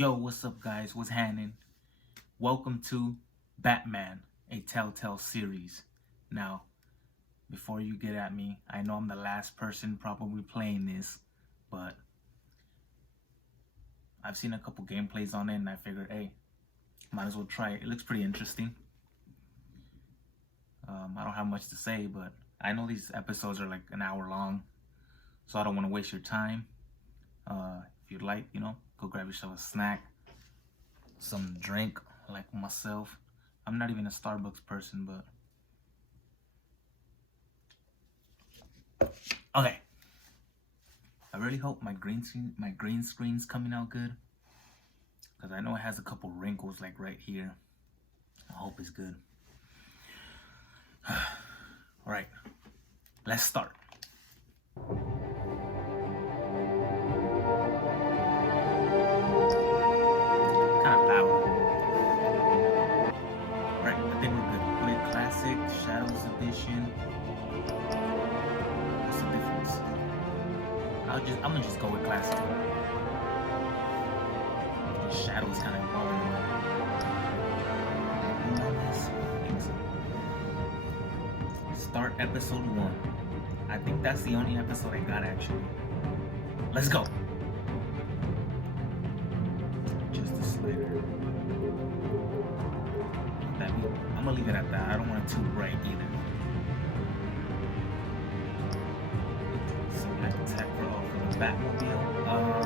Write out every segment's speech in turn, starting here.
Yo, what's up, guys? What's happening? Welcome to Batman, a Telltale series. Now, before you get at me, I know I'm the last person probably playing this, but I've seen a couple gameplays on it and I figured, hey, might as well try it. It looks pretty interesting. I don't have much to say, but I know these episodes are like an hour long, so I don't want to waste your time. If you'd like, go grab yourself a snack, some drink, like myself. I'm not even a Starbucks person, but okay. I really hope my green screen's coming out good, because I know it has a couple wrinkles like right here. I hope it's good. All right, let's start. Kind of loud. All right, I think we're good. Play classic, Shadows Edition. What's the difference? I'm gonna just go with classic. The shadows kind of bothering me. Start episode 1. I think that's the only episode I got actually. Let's go. Just a slider. I'm gonna leave it at that. I don't want it too bright either. Select tech for the Batmobile.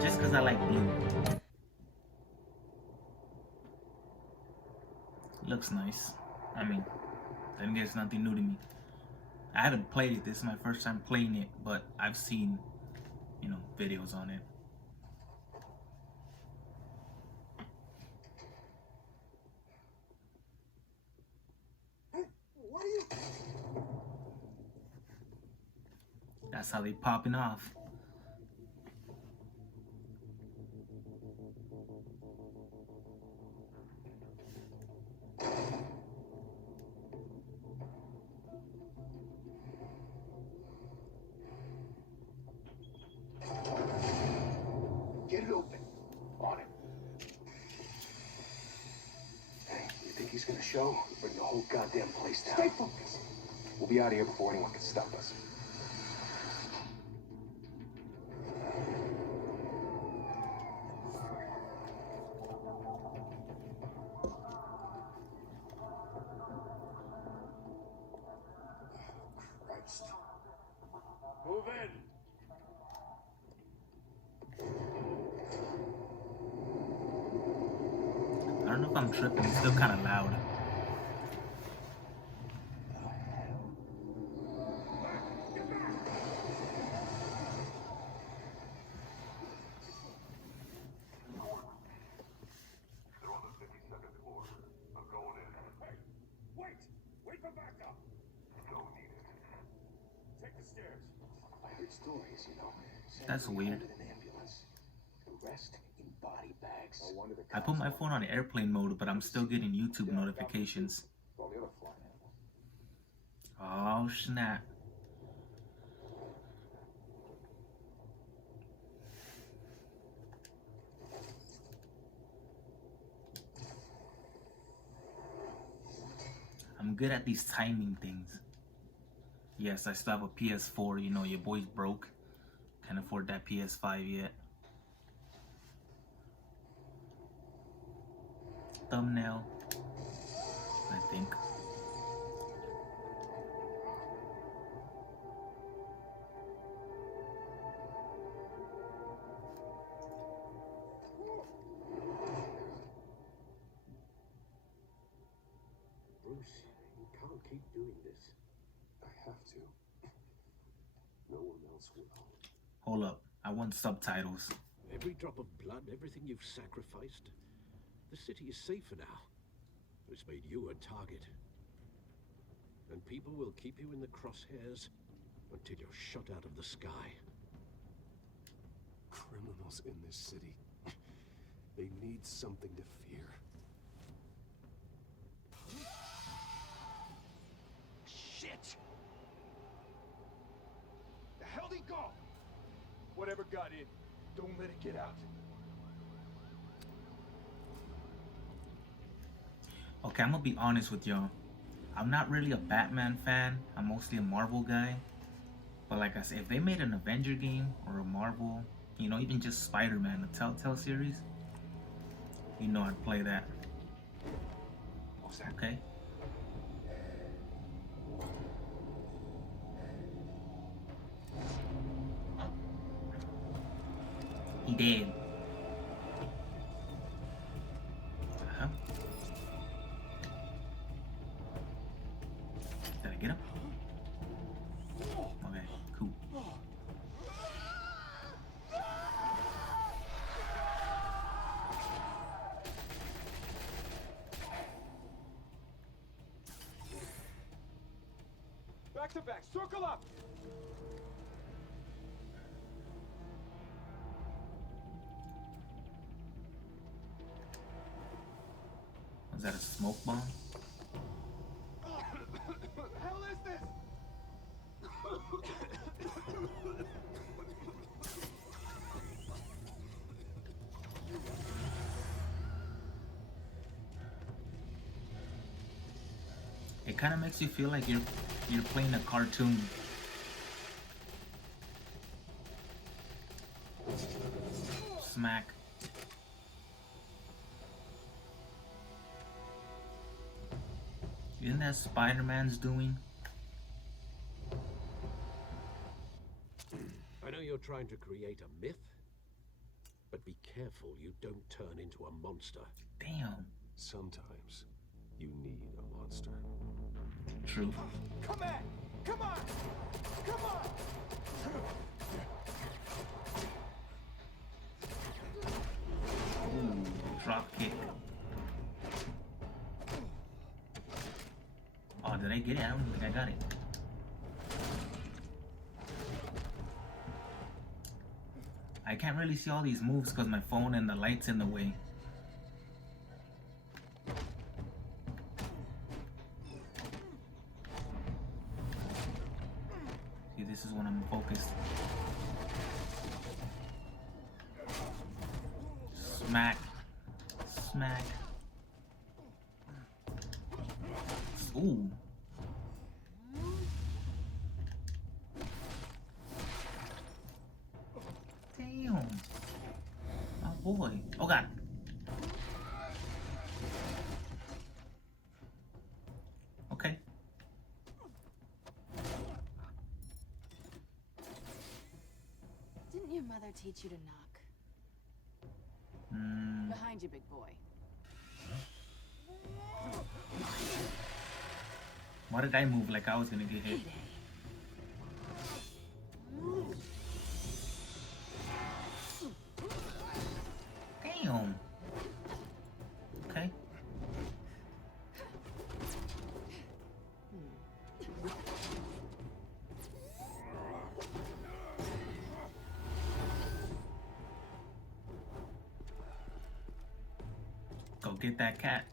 Just because I like blue. Looks nice. I mean, then it's nothing new to me. I haven't played it. This is my first time playing it, but I've seen, videos on it. What are you? That's how they popping off. Get it open. On it. Hey, you think he's gonna show? Bring the whole goddamn place down. Stay focused. We'll be out of here before anyone can stop us. Christ. Move in. I don't know if I'm tripping. It's still kind of loud. Wait for backup. Don't need it. Take the stairs. I heard stories, That's weird. An ambulance. The rest in body bags. I put my phone on airplane mode, but I'm still getting YouTube notifications. Oh snap. I'm good at these timing things. Yes, I still have a PS4, your boy's broke. Can't afford that PS5 yet. Thumbnail, I think. Bruce, you can't keep doing this. I have to. No one else will. Hold up, I want subtitles. Every drop of blood, everything you've sacrificed. The city is safer now. It's made you a target. And people will keep you in the crosshairs until you're shot out of the sky. Criminals in this city. They need something to fear. Shit! The hell'd he go? Whatever got in, don't let it get out. Okay, I'm gonna be honest with y'all. I'm not really a Batman fan. I'm mostly a Marvel guy. But like I said, if they made an Avenger game or a Marvel, you know, even just Spider-Man, the Telltale series, you know I'd play that. What was that? Okay. He dead. Uh-huh. Did I get him? Okay, cool. Back to back, circle up! Was that a smoke bomb? Hell is this? It kind of makes you feel like you're playing a cartoon. Smack. Isn't that Spider-Man's doing? I know you're trying to create a myth, but be careful you don't turn into a monster. Damn. Sometimes you need a monster. True. Come at! Come on! Come on! Ooh, drop kick. Oh, did I get it? I don't think I got it. I can't really see all these moves because my phone and the light's in the way. See, this is when I'm focused. Smack. Smack. Ooh. Damn. Oh boy. Oh god. Okay. Didn't your mother teach you to knock? Behind you, big boy. Why did I move like I was gonna get hit? Payday. Damn. Okay. Go get that cat.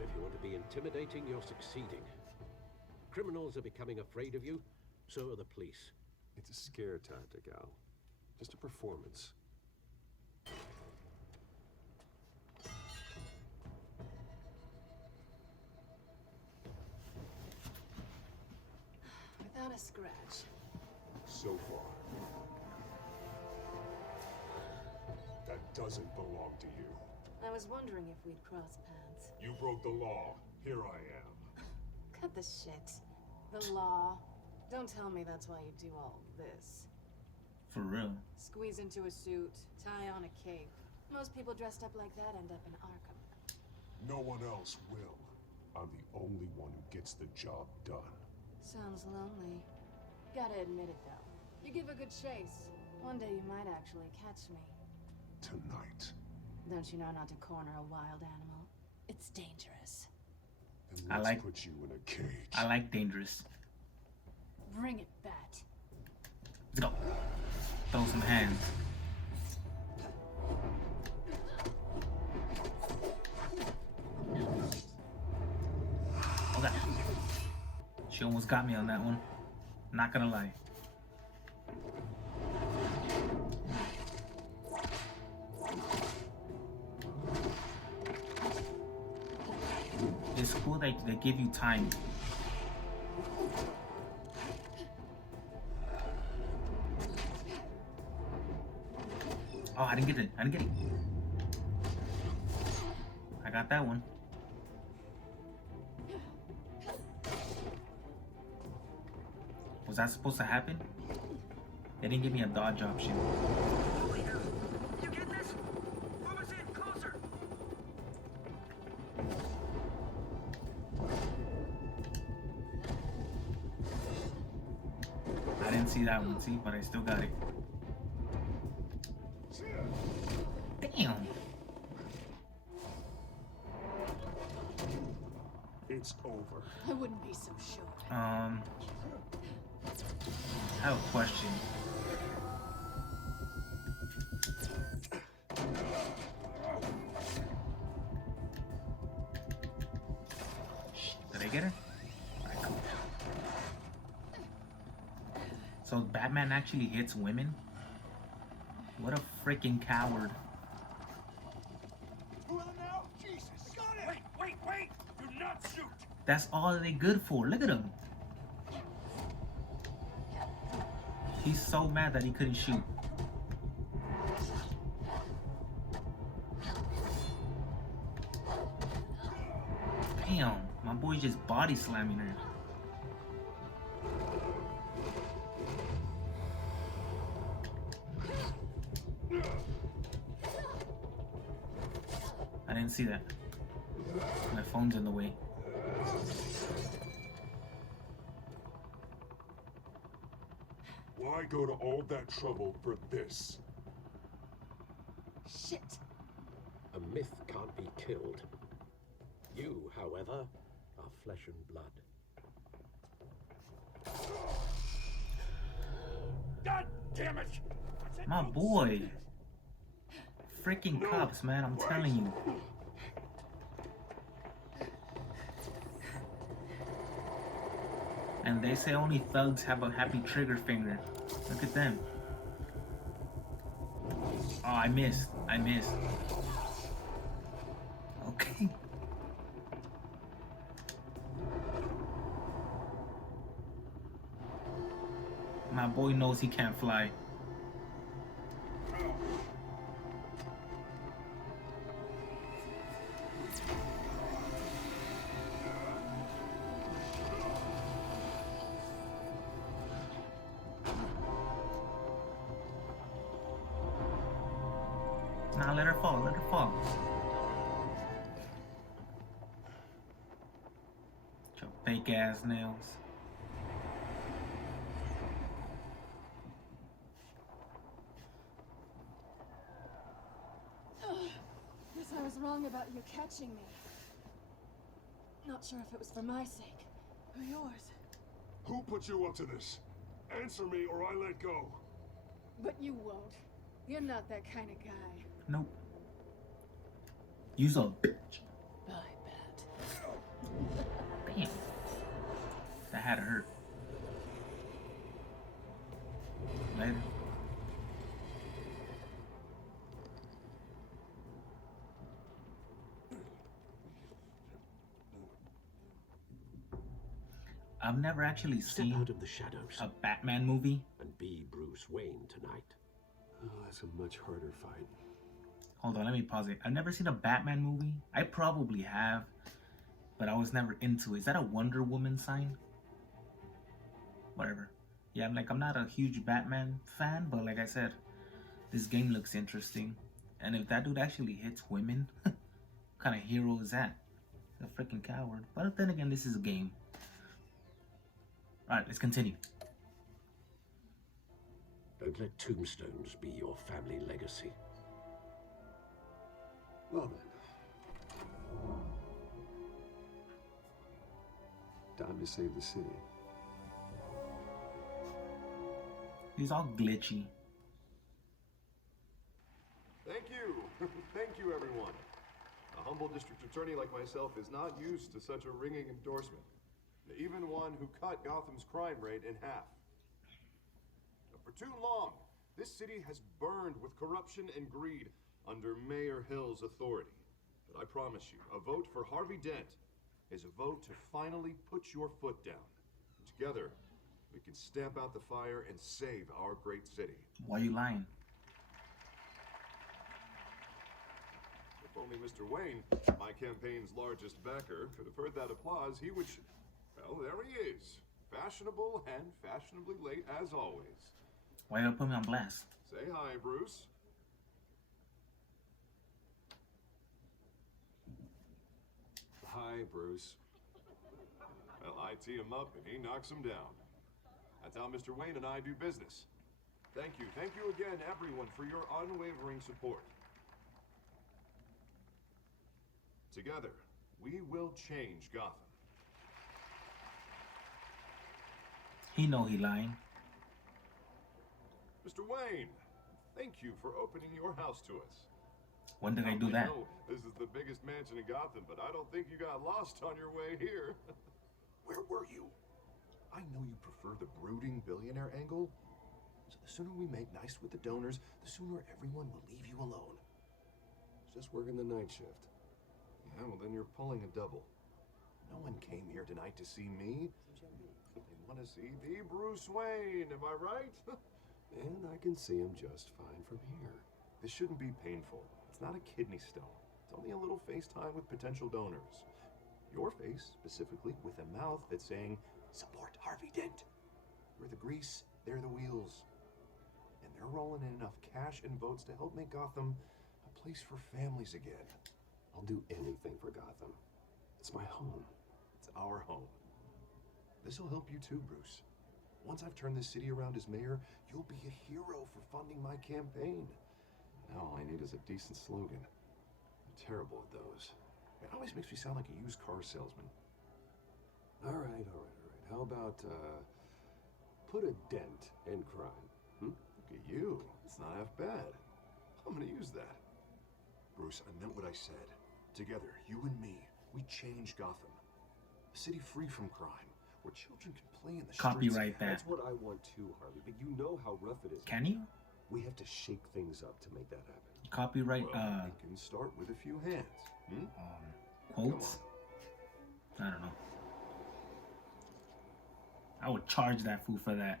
If you want to be intimidating, you're succeeding. Criminals are becoming afraid of you, so are the police. It's a scare tactic, Al. Just a performance. Without a scratch. So far. That doesn't belong to you. I was wondering if we'd cross paths. You broke the law. Here I am. Cut the shit. The law. Don't tell me that's why you do all this. For real. Squeeze into a suit, tie on a cape. Most people dressed up like that end up in Arkham. No one else will. I'm the only one who gets the job done. Sounds lonely. Gotta admit it, though. You give a good chase. One day you might actually catch me. Tonight. Don't you know not to corner a wild animal? It's dangerous. Then I let's like- put you in a cage. I like dangerous. Bring it, Bat. Let's go. Throw some hands. Okay. She almost got me on that one. Not gonna lie. it's cool that they give you time. Oh, I didn't get it. I didn't get it. I got that one. Was that supposed to happen? They didn't give me a dodge option. You get this? Move us in closer. I didn't see that one, see, but I still got it. Damn. It's over. I wouldn't be so sure. I have a question. Did I get her? Alright, cool. So Batman actually hits women? What a freaking coward. Who are them now? Jesus, got it! Wait! Do not shoot! That's all they good for. Look at him. He's so mad that he couldn't shoot. Damn, my boy just body slamming her. I didn't see that. My phone's in the way. Why go to all that trouble for this? Shit. A myth can't be killed. You, however, are flesh and blood. God damn it! My boy. Freaking cops, man, I'm telling you. And they say only thugs have a happy trigger finger. Look at them. Oh, I missed. Okay. My boy knows he can't fly. Nah, let her fall. Your fake ass nails. Guess I was wrong about you catching me. Not sure if it was for my sake or yours. Who put you up to this? Answer me or I let go. But you won't. You're not that kind of guy. Nope. You's a bitch. I bet. Damn. That had to hurt. Later. I've never actually Step seen out of the shadows a Batman movie. and be Bruce Wayne tonight. Oh, that's a much harder fight. Hold on, let me pause it. I've never seen a Batman movie. I probably have, but I was never into it. Is that a Wonder Woman sign? Whatever. Yeah, I'm not a huge Batman fan, but like I said, this game looks interesting. And if that dude actually hits women, what kind of hero is that? He's a freaking coward. But then again, this is a game. Alright, let's continue. Don't let tombstones be your family legacy. Well then. Time to save the city. He's all glitchy. Thank you. Thank you, everyone. A humble district attorney like myself is not used to such a ringing endorsement. Even one who cut Gotham's crime rate in half. For too long, this city has burned with corruption and greed under Mayor Hill's authority. But I promise you, a vote for Harvey Dent is a vote to finally put your foot down. Together, we can stamp out the fire and save our great city. Why are you lying? If only Mr. Wayne, my campaign's largest backer, could have heard that applause, he would... Well, there he is. Fashionable and fashionably late as always. Why you put me on blast? Say hi, Bruce. Hi, Bruce. Well, I tee him up and he knocks him down. That's how Mr. Wayne and I do business. Thank you again, everyone, for your unwavering support. Together, we will change Gotham. He know he lying. Mr. Wayne, thank you for opening your house to us. When did I do that? know this is the biggest mansion in Gotham, but I don't think you got lost on your way here. Where were you? I know you prefer the brooding billionaire angle. So the sooner we make nice with the donors, the sooner everyone will leave you alone. Just working the night shift. Yeah, well then you're pulling a double. No one came here tonight to see me. They want to see the Bruce Wayne, am I right? And I can see him just fine from here. This shouldn't be painful. It's not a kidney stone. It's only a little FaceTime with potential donors. Your face, specifically, with a mouth that's saying, support Harvey Dent. We're the grease, they're the wheels. And they're rolling in enough cash and votes to help make Gotham a place for families again. I'll do anything for Gotham. It's my home. It's our home. This'll help you too, Bruce. Once I've turned this city around as mayor, you'll be a hero for funding my campaign. Now all I need is a decent slogan. I'm terrible at those. It always makes me sound like a used car salesman. All right. How about, put a dent in crime? Look at you. It's not half bad. I'm gonna use that. Bruce, I meant what I said. Together, you and me, we change Gotham. A city free from crime, where children can play in the streets. Copyright that. That's what I want too, Harvey, but you know how rough it is. Can you? We have to shake things up to make that happen. Copyright Well, we can start with a few hands. quotes? I don't know. I would charge that fool for that.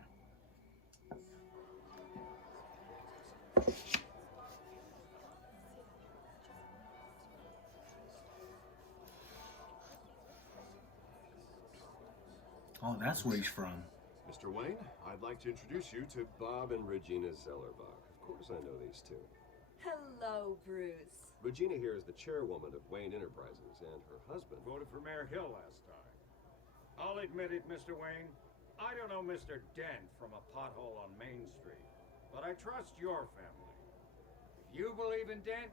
Oh, that's where he's from. Mr. Wayne, I'd like to introduce you to... Bob and Regina Zellerbach. Of course I know these two. Hello, Bruce. Regina here is the chairwoman of Wayne Enterprises, and her husband... Voted for Mayor Hill last time. I'll admit it, Mr. Wayne. I don't know Mr. Dent from a pothole on Main Street, but I trust your family. If you believe in Dent,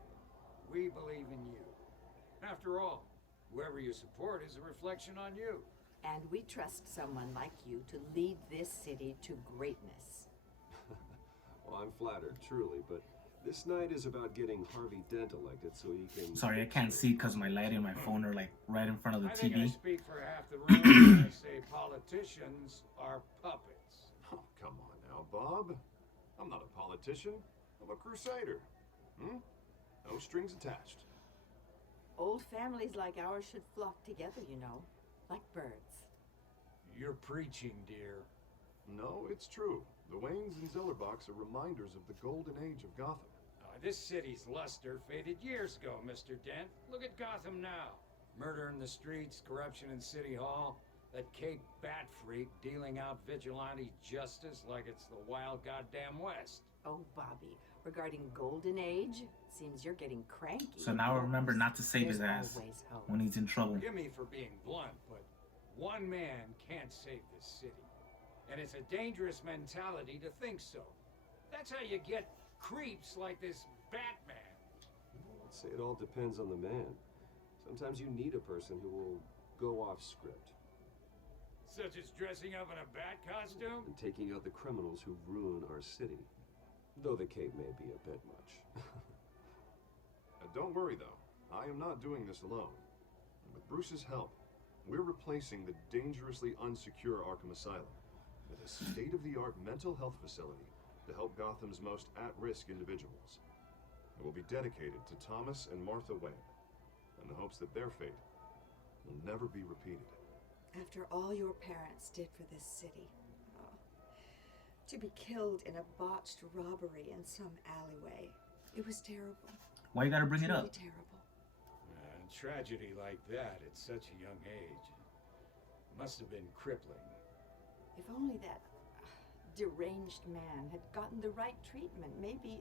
we believe in you. After all, whoever you support is a reflection on you. And we trust someone like you to lead this city to greatness. Well, I'm flattered, truly, but this night is about getting Harvey Dent elected so he can... Sorry, I can't see because my light and my phone are like right in front of the I think I TV. speak for half the room when I say politicians are puppets. Oh, come on now, Bob. I'm not a politician. I'm a crusader. No strings attached. Old families like ours should flock together, you know, like birds. You're preaching, dear. No, it's true. The Waynes and Zellerbachs are reminders of the golden age of Gotham. This city's luster faded years ago, Mr. Dent. Look at Gotham now. Murder in the streets, corruption in City Hall, that Cape Bat freak dealing out vigilante justice like it's the wild goddamn West. Oh, Bobby, regarding Golden Age, seems you're getting cranky. So now I remember not to save his There's ass always hope. when he's in trouble. Forgive me for being blunt, but one man can't save this city. And it's a dangerous mentality to think so. That's how you get creeps like this Batman. I'd say it all depends on the man. Sometimes you need a person who will go off script. Such as dressing up in a bat costume? And taking out the criminals who ruin our city. Though the cape may be a bit much. Don't worry, though. I am not doing this alone. And with Bruce's help, we're replacing the dangerously unsecure Arkham Asylum with a state-of-the-art mental health facility to help Gotham's most at-risk individuals. It will be dedicated to Thomas and Martha Wayne, in the hopes that their fate will never be repeated. After all your parents did for this city. Oh. To be killed in a botched robbery in some alleyway. It was terrible. Why you gotta bring it up? Terrible. Tragedy like that at such a young age must have been crippling. If only that deranged man had gotten the right treatment, maybe.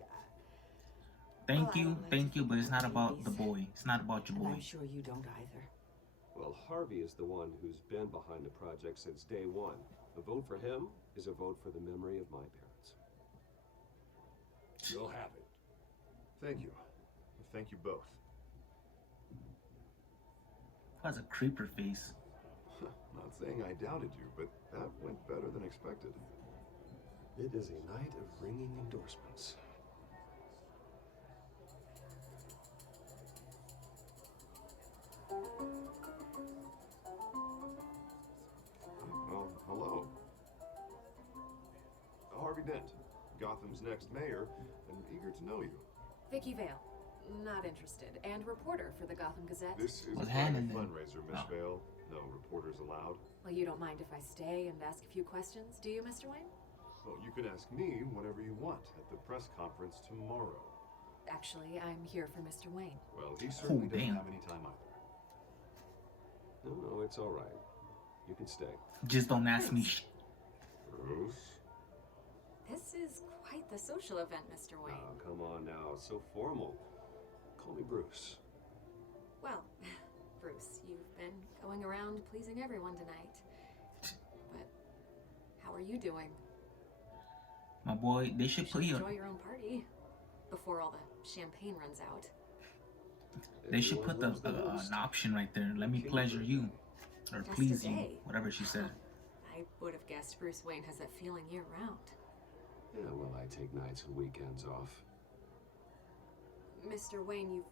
Thank you, but it's not about the boy. It's not about your And boy. I'm sure you don't either. Well, Harvey is the one who's been behind the project since day one. A vote for him is a vote for the memory of my parents. You'll have it. Thank you. Thank you both. That's a creeper face. Not saying I doubted you, but that went better than expected. It is a night of ringing endorsements. Well, hello. Harvey Dent, Gotham's next mayor, and eager to know you. Vicky Vale, not interested, and reporter for the Gotham Gazette. This is a What's private happening? fundraiser, Miss Oh. Vale. No reporters allowed. Well, you don't mind if I stay and ask a few questions, do you, Mr. Wayne? Well, you can ask me whatever you want at the press conference tomorrow. Actually, I'm here for Mr. Wayne. Well, he certainly doesn't damn. have any time either. No, it's all right. You can stay. Just don't ask me. Bruce? This is quite the social event, Mr. Wayne. Oh, come on now. It's so formal. Call me Bruce. Well, Bruce, you've been going around pleasing everyone tonight. But how are you doing? My boy, they should put you. Enjoy your own party before all the champagne runs out. They should put Everyone loves the an host. option right there. Let me pleasure you, or Just please you, today. whatever she said. I would have guessed Bruce Wayne has that feeling year round. Yeah, well, I take nights and weekends off. Mr. Wayne,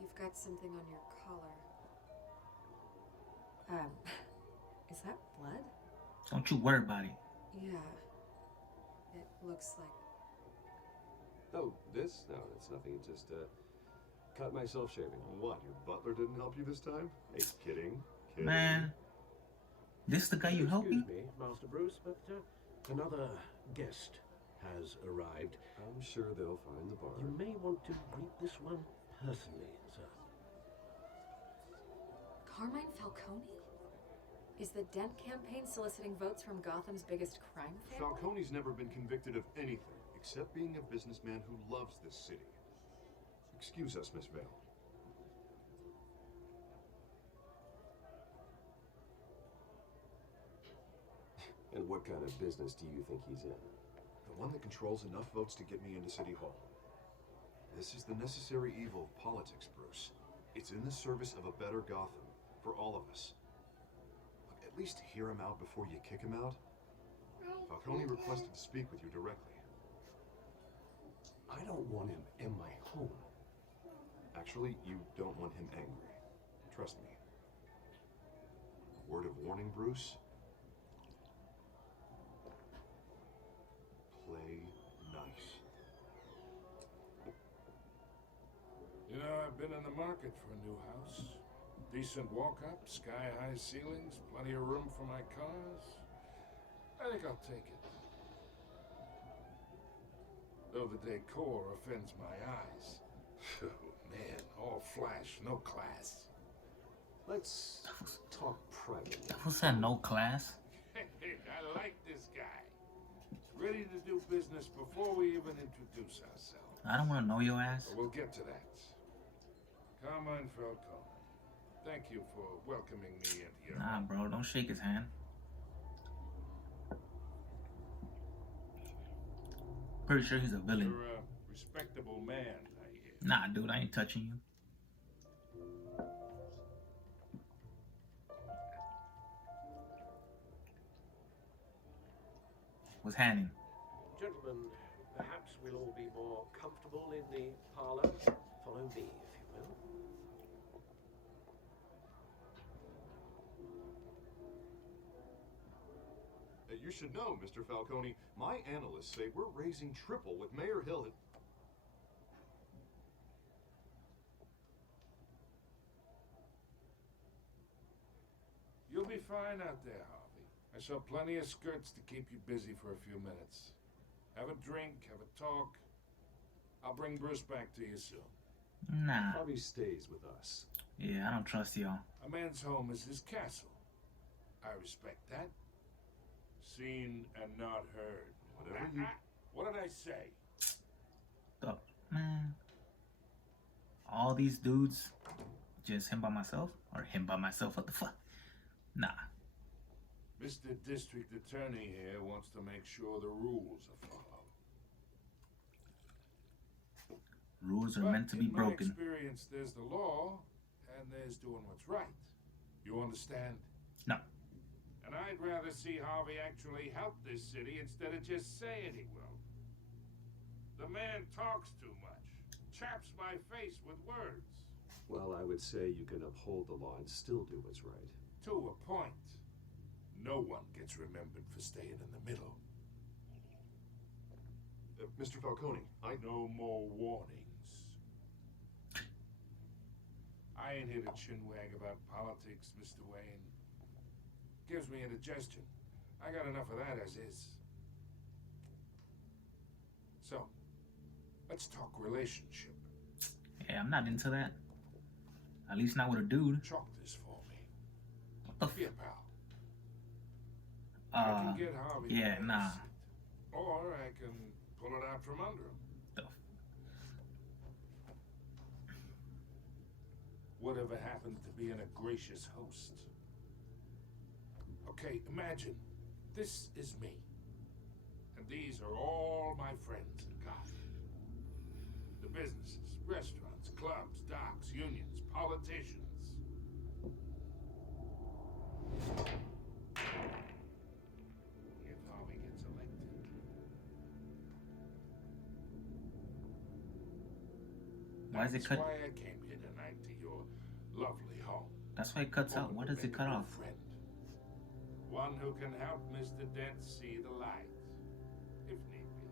you've got something on your collar. Is that blood? Don't you worry about it. Yeah. It looks like. Oh, this? No, it's nothing. Just, cut myself shaving. What, your butler didn't help you this time? Hey, kidding. Kidding. Man, this the guy you help me? Excuse me, Master Bruce, but another guest has arrived. I'm sure they'll find the bar. You may want to greet this one personally, sir. Carmine Falcone? Is the Dent campaign soliciting votes from Gotham's biggest crime family? Falcone's never been convicted of anything except being a businessman who loves this city. Excuse us, Miss Vale. And what kind of business do you think he's in? The one that controls enough votes to get me into City Hall. This is the necessary evil of politics, Bruce. It's in the service of a better Gotham, for all of us. Look, at least hear him out before you kick him out. Falcone requested to speak with you directly. I don't want him in my home. Actually, you don't want him angry. Trust me. A word of warning, Bruce. Play nice. You know, I've been in the market for a new house. Decent walk-up, sky-high ceilings, plenty of room for my cars. I think I'll take it. Though the decor offends my eyes. Oh, man, all flash, no class. Let's talk privately. Who said no class? Hey, I like this guy. Ready to do business before we even introduce ourselves. I don't want to know your ass. But we'll get to that. Carmine Falcone, thank you for welcoming me into your Nah, home. bro, don't shake his hand. Pretty sure he's a villain. You're a respectable man, I hear. Nah, dude, I ain't touching you. What's happening? Gentlemen, perhaps we'll all be more comfortable in the parlor. Follow me, if you will. You should know, Mr. Falcone, my analysts say we're raising triple with Mayor Hill. fine out there, Harvey. I saw plenty of skirts to keep you busy for a few minutes. Have a drink, have a talk. I'll bring Bruce back to you soon. Nah. Harvey stays with us. Yeah, I don't trust y'all. A man's home is his castle. I respect that. Seen and not heard. Whatever you... What did I say? Man. All these dudes, just him by myself? Or him by myself? What the fuck? Nah. Mr. District Attorney here wants to make sure the rules are followed. Rules are meant to be broken. In my experience, there's the law, and there's doing what's right. You understand? No. And I'd rather see Harvey actually help this city instead of just saying he will. The man talks too much. Chaps my face with words. Well, I would say you can uphold the law and still do what's right. To a point. No one gets remembered for staying in the middle. Mr. Falcone, No more warnings. I ain't here to chinwag about politics, Mr. Wayne. Gives me indigestion. I got enough of that as is. So, let's talk relationship. Yeah, I'm not into that. At least not with a dude. Chalk this for me. What the Be a pal. I can get Harvey yeah, nah. Or I can pull it out from under him. Whatever happened to being a gracious host? Okay, imagine this is me. And these are all my friends in Gotham. The businesses, restaurants, clubs, docks, unions, politicians. If Harvey gets elected. Why is it cut? That's why I came here tonight to your lovely home. That's why it cuts out. Why does it cut off? Friend. One who can help Mr. Dent see the light, if need be.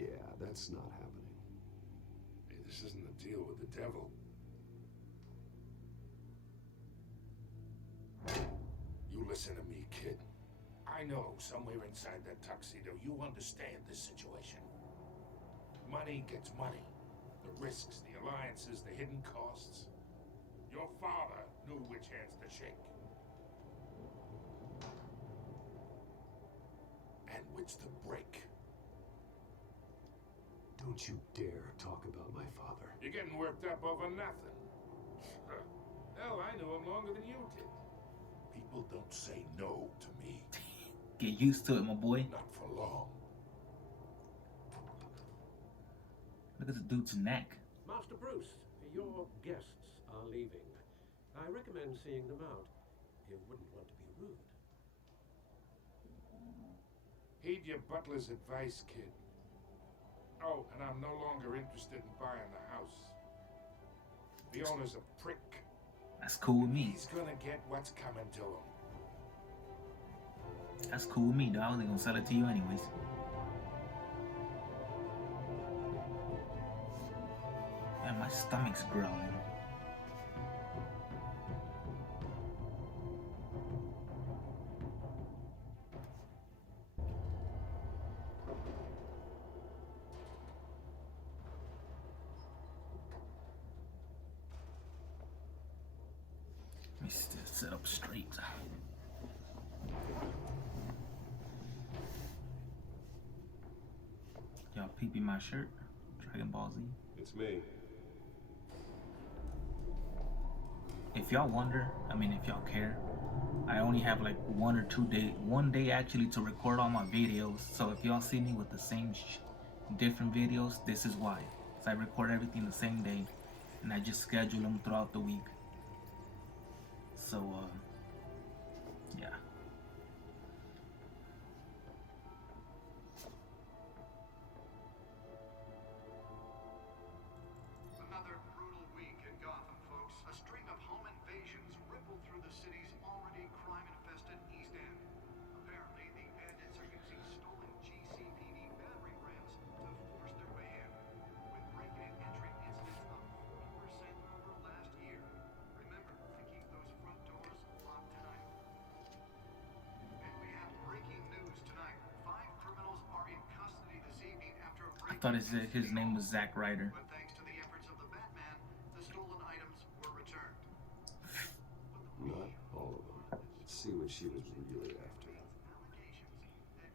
Yeah, that's not happening. Hey, this isn't a deal with the devil. You listen to me, kid. I know somewhere inside that tuxedo you understand this situation. Money gets money. The risks, the alliances, the hidden costs. Your father knew which hands to shake. And which to break. Don't you dare talk about my father. You're getting worked up over nothing. Hell, I knew him longer than you did. People don't say no to me. Get used to it, my boy. Not for long. Look at the dude's neck. Master Bruce, your guests are leaving. I recommend seeing them out. You wouldn't want to be rude. Heed your butler's advice, kid. Oh, and I'm no longer interested in buying the house. The owner's a prick. That's cool with me. He's gonna get what's coming to him. That's cool with me, dog. I was gonna sell it to you anyways. Man, my stomach's growling. Let me sit up straight. Y'all peeping my shirt? Dragon Ball Z. It's me. If y'all wonder, if y'all care, I only have like one day actually to record all my videos. So if y'all see me with the same different videos, this is why. So I record everything the same day, and I just schedule them throughout the week. So yeah. Another brutal week in Gotham, folks. A string of home invasions rippled through the city's already crime-infested East End. Apparently, the bandits are using stolen GCPD battering rams to force their way in, with break-in and entry incidents up 40% over last year. Remember to keep those front doors locked tonight. thought his name was Zack Ryder. But thanks to the efforts of the Batman, the stolen items were returned. Not all of them. Let's see what she was really after. Allegations that Dent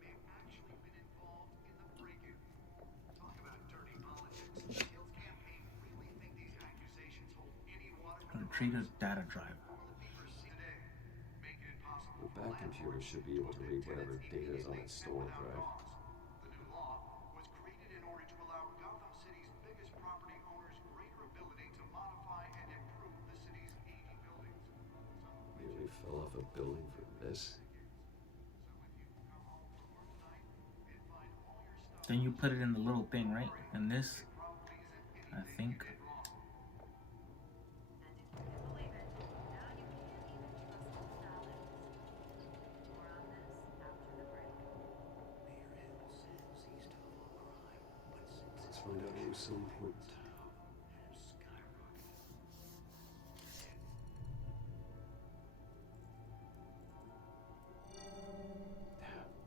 may have actually been involved in the break-in. Talk about dirty politics. Hill's campaign really think these accusations hold any water with Retrieve data drive. today, making it possible. The back computer should be able to read whatever data is on its stolen drive. The new law was created in order to allow Gotham City's biggest property owners greater ability to modify and improve the city's aging buildings. Nearly fell off a building for this. Then you put it in the little thing, right? And this, I think. Let's find out who was so important.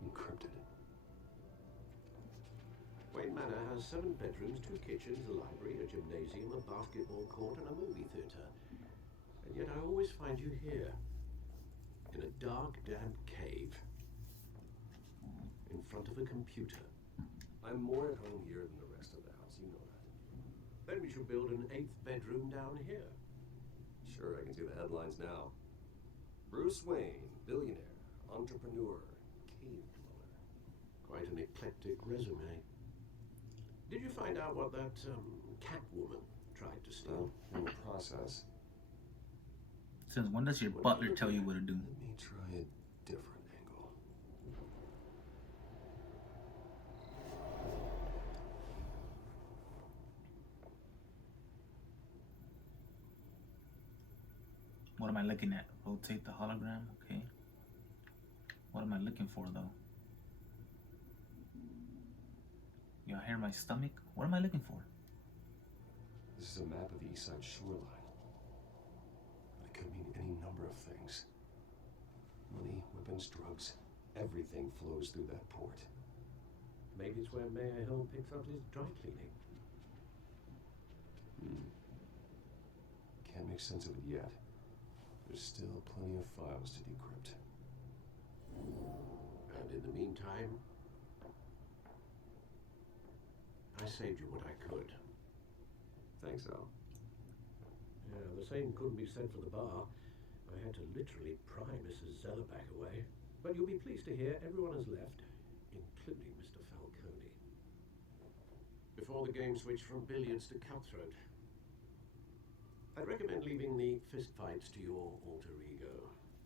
Encrypted. Wayne Manor has 7 bedrooms, 2 kitchens, a library, a gymnasium, a basketball court, and a movie theater. And yet I always find you here, in a dark, damp cave, in front of a computer. I'm more at home here than the rest of the house, you know that. Then we should build an 8th bedroom down here. Sure, I can see the headlines now. Bruce Wayne, billionaire, entrepreneur, cave dweller. Quite an eclectic resume. Did you find out what that Catwoman tried to steal? In the process. Since when does your butler tell you what to do? Let me try a different angle. What am I looking at? Rotate the hologram, okay. What am I looking for though? Y'all hear my stomach? What am I looking for? This is a map of the East Side shoreline. But it could mean any number of things. Money, weapons, drugs, everything flows through that port. Maybe it's where Mayor Hill picks up his dry cleaning. Can't make sense of it yet. There's still plenty of files to decrypt. And in the meantime, I saved you what I could. Thanks, Al. Yeah, the same couldn't be said for the bar. I had to literally pry Mrs. Zeller back away. But you'll be pleased to hear everyone has left, including Mr. Falcone. Before the game switched from billiards to cutthroat, I'd recommend leaving the fistfights to your alter ego.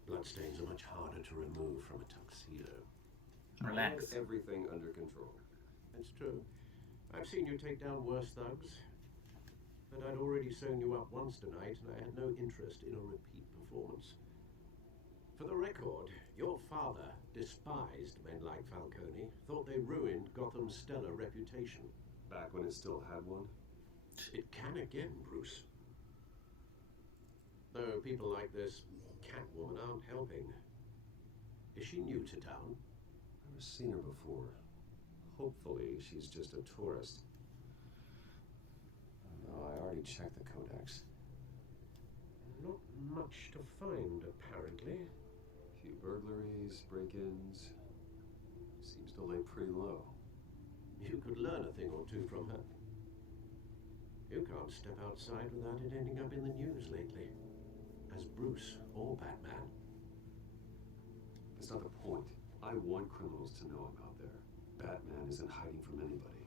Bloodstains are much harder to remove from a tuxedo. Relax. Everything under control. That's true. I've seen you take down worse thugs. But I'd already sewn you up once tonight, and I had no interest in a repeat performance. For the record, your father despised men like Falcone, thought they ruined Gotham's stellar reputation. Back when it still had one? It can again, Bruce. Though people like this Catwoman aren't helping. Is she new to town? Never seen her before. Hopefully, she's just a tourist. No, I already checked the codex. Not much to find, apparently. A few burglaries, break-ins. Seems to lay pretty low. You could learn a thing or two from her. You can't step outside without it ending up in the news lately. As Bruce or Batman. That's not the point. I want criminals to know I'm out there. Batman isn't hiding from anybody.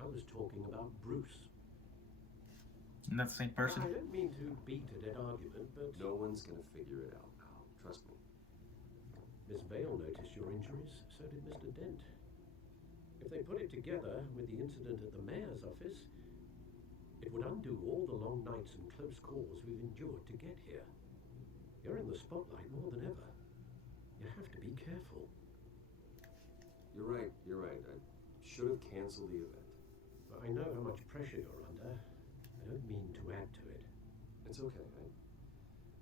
I was talking about Bruce. Isn't that the same person? I don't mean to beat a dead argument, but... No one's gonna figure it out now. Trust me. Miss Vale noticed your injuries, so did Mr. Dent. If they put it together with the incident at the mayor's office, it would undo all the long nights and close calls we've endured to get here. You're in the spotlight more than ever. You have to be careful. You're right. I should have canceled the event. I know how much pressure you're under. I don't mean to add to it. It's okay.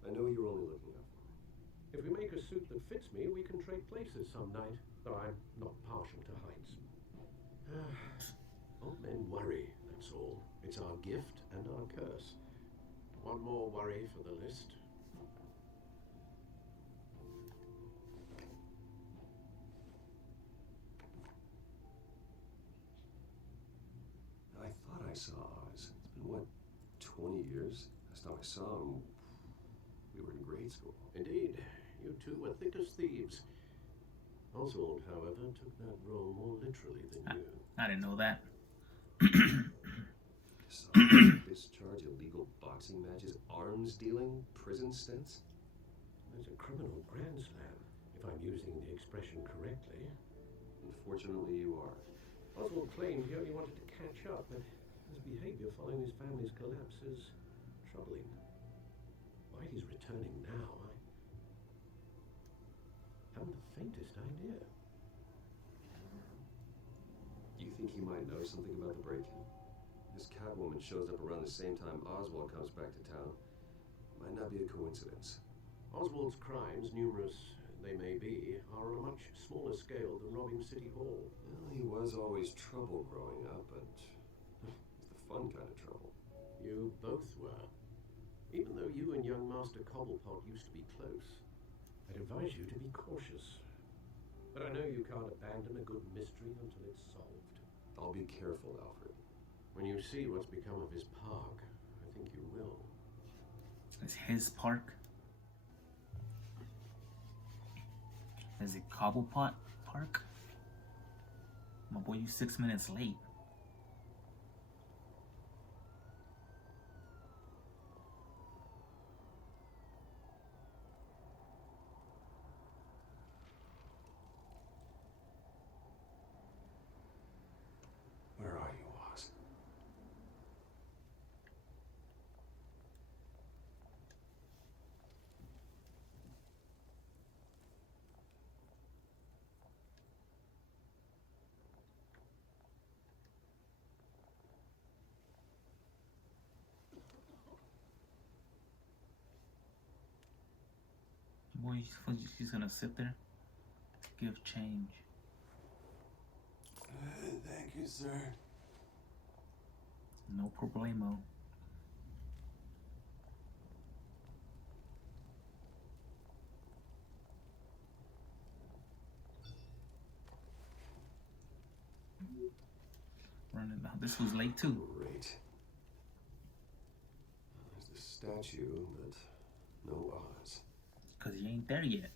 I know you're only looking out for me. If we make a suit that fits me, we can trade places some night, though I'm not partial to heights. Old men worry, that's all. It's our gift and our curse. One more worry for the list. I thought I saw Oz. It's been, what, 20 years? Last time I saw him, we were in grade school. Indeed, you two were thick as thieves. Oswald, however, took that role more literally than you. I didn't know that. So, discharge illegal boxing matches, arms dealing, prison stints? There's a criminal grand slam, if I'm using the expression correctly. Unfortunately, you are. Oswald claimed he only wanted to catch up, but his behavior following his family's collapse is troubling. Why he's returning now, I haven't the faintest idea. Do you think he might know something about the break-in? This Catwoman shows up around the same time Oswald comes back to town. Might not be a coincidence. Oswald's crimes, numerous they may be, are on a much smaller scale than robbing City Hall. Well, he was always trouble growing up, but it's the fun kind of trouble. You both were. Even though you and young Master Cobblepot used to be close, I'd advise you to be cautious. But I know you can't abandon a good mystery until it's solved. I'll be careful, Alfred. When you see what's become of his park, I think you will. It's his park. Is it Cobblepot Park? My boy, you 6 minutes late. Where are you, Oz? Boy, she's gonna sit there, give change. Thank you, sir. No problemo. Running down. This was late too. Great. There's the statue, but no Oz. Cause he ain't there yet.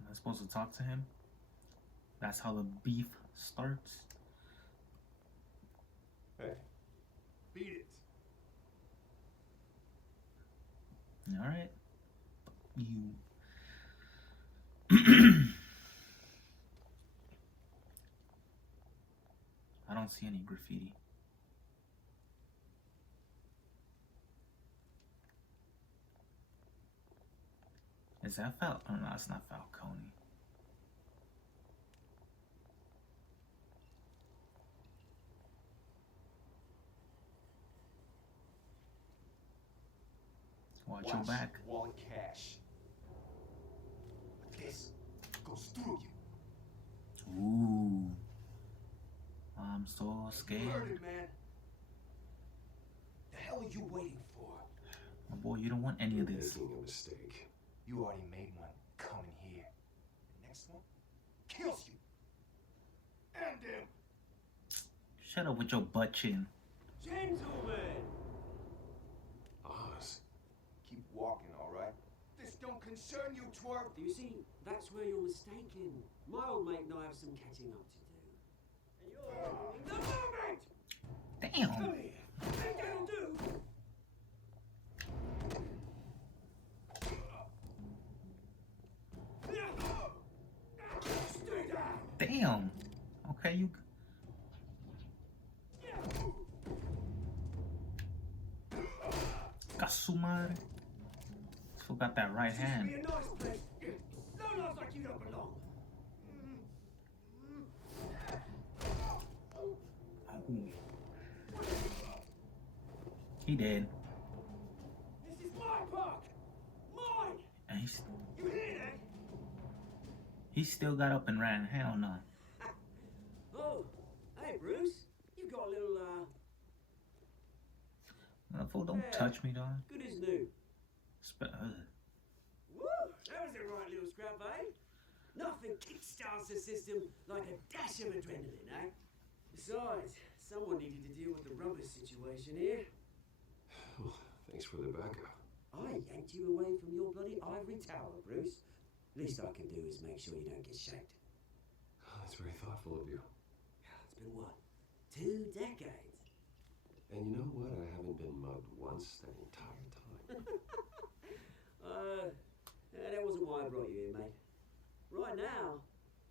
Am I supposed to talk to him? That's how the beef starts. Hey. Beat it. All right. You. I don't see any graffiti. Is that Oh no, that's not Falcone. Watch your back. Wallet cash. This goes through you. Ooh. I'm so scared. You heard it, man. The hell are you waiting for? My boy, you don't want any of this. Making a mistake. You already made one coming here. The next one kills you. And him. Shut up with your butt chin. Gentlemen. Oz. Keep walking, all right? This don't concern you, twerp. You see, that's where you're mistaken. My old mate and I have some catching up to do. And you're ruining the moment! Damn. Come here. Think that'll do? Stay down! Damn. Okay, you. Kasumare. Still got that right hand. Be a nice place. No lies like you don't belong. He did. He still got up and ran. Hell no. Oh, hey, Bruce. You've got a little, Fool, don't touch me, dog. good as new. Woo! That was a right little scrap, eh? Nothing kickstarts the system like a dash of adrenaline, eh? Besides, someone needed to deal with the rubber situation here. Well, thanks for the backup. I yanked you away from your bloody ivory tower, Bruce. Least I can do is make sure you don't get shanked. That's very thoughtful of you. It's been what? 2 decades? And you know what? I haven't been mugged once that entire time. That wasn't why I brought you here, mate. Right now,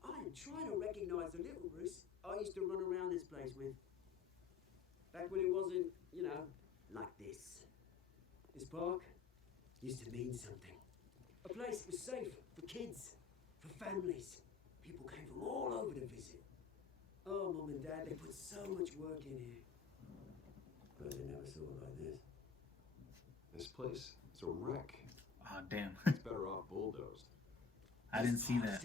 I'm trying to recognize the little Bruce I used to run around this place with. Back when it wasn't, you know, like this. This park used to mean something. A place that was safe for kids, for families. People came from all over to visit. Oh, Mum and Dad, they put so much work in here. But they never saw it like this. This place is a wreck. Oh, damn. It's better off bulldozed. I didn't see that.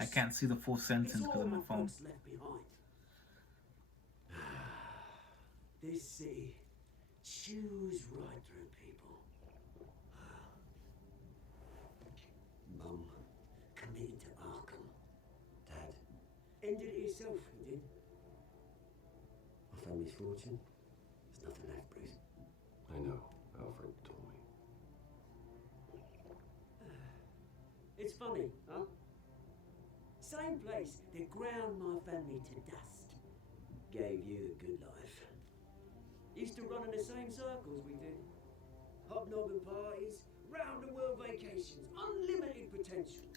I can't see the full sentence because of my phone. Left behind. This city chews right through people. Mum committed to Arkham. Dad ended it himself, he did. My family's fortune, there's nothing left, Bruce. I know. Alfred told me. It's funny, huh? Same place that ground my family to dust. Gave you a good life. Used to run in the same circles we did. Hobnobbing parties, round-the-world vacations, unlimited potential.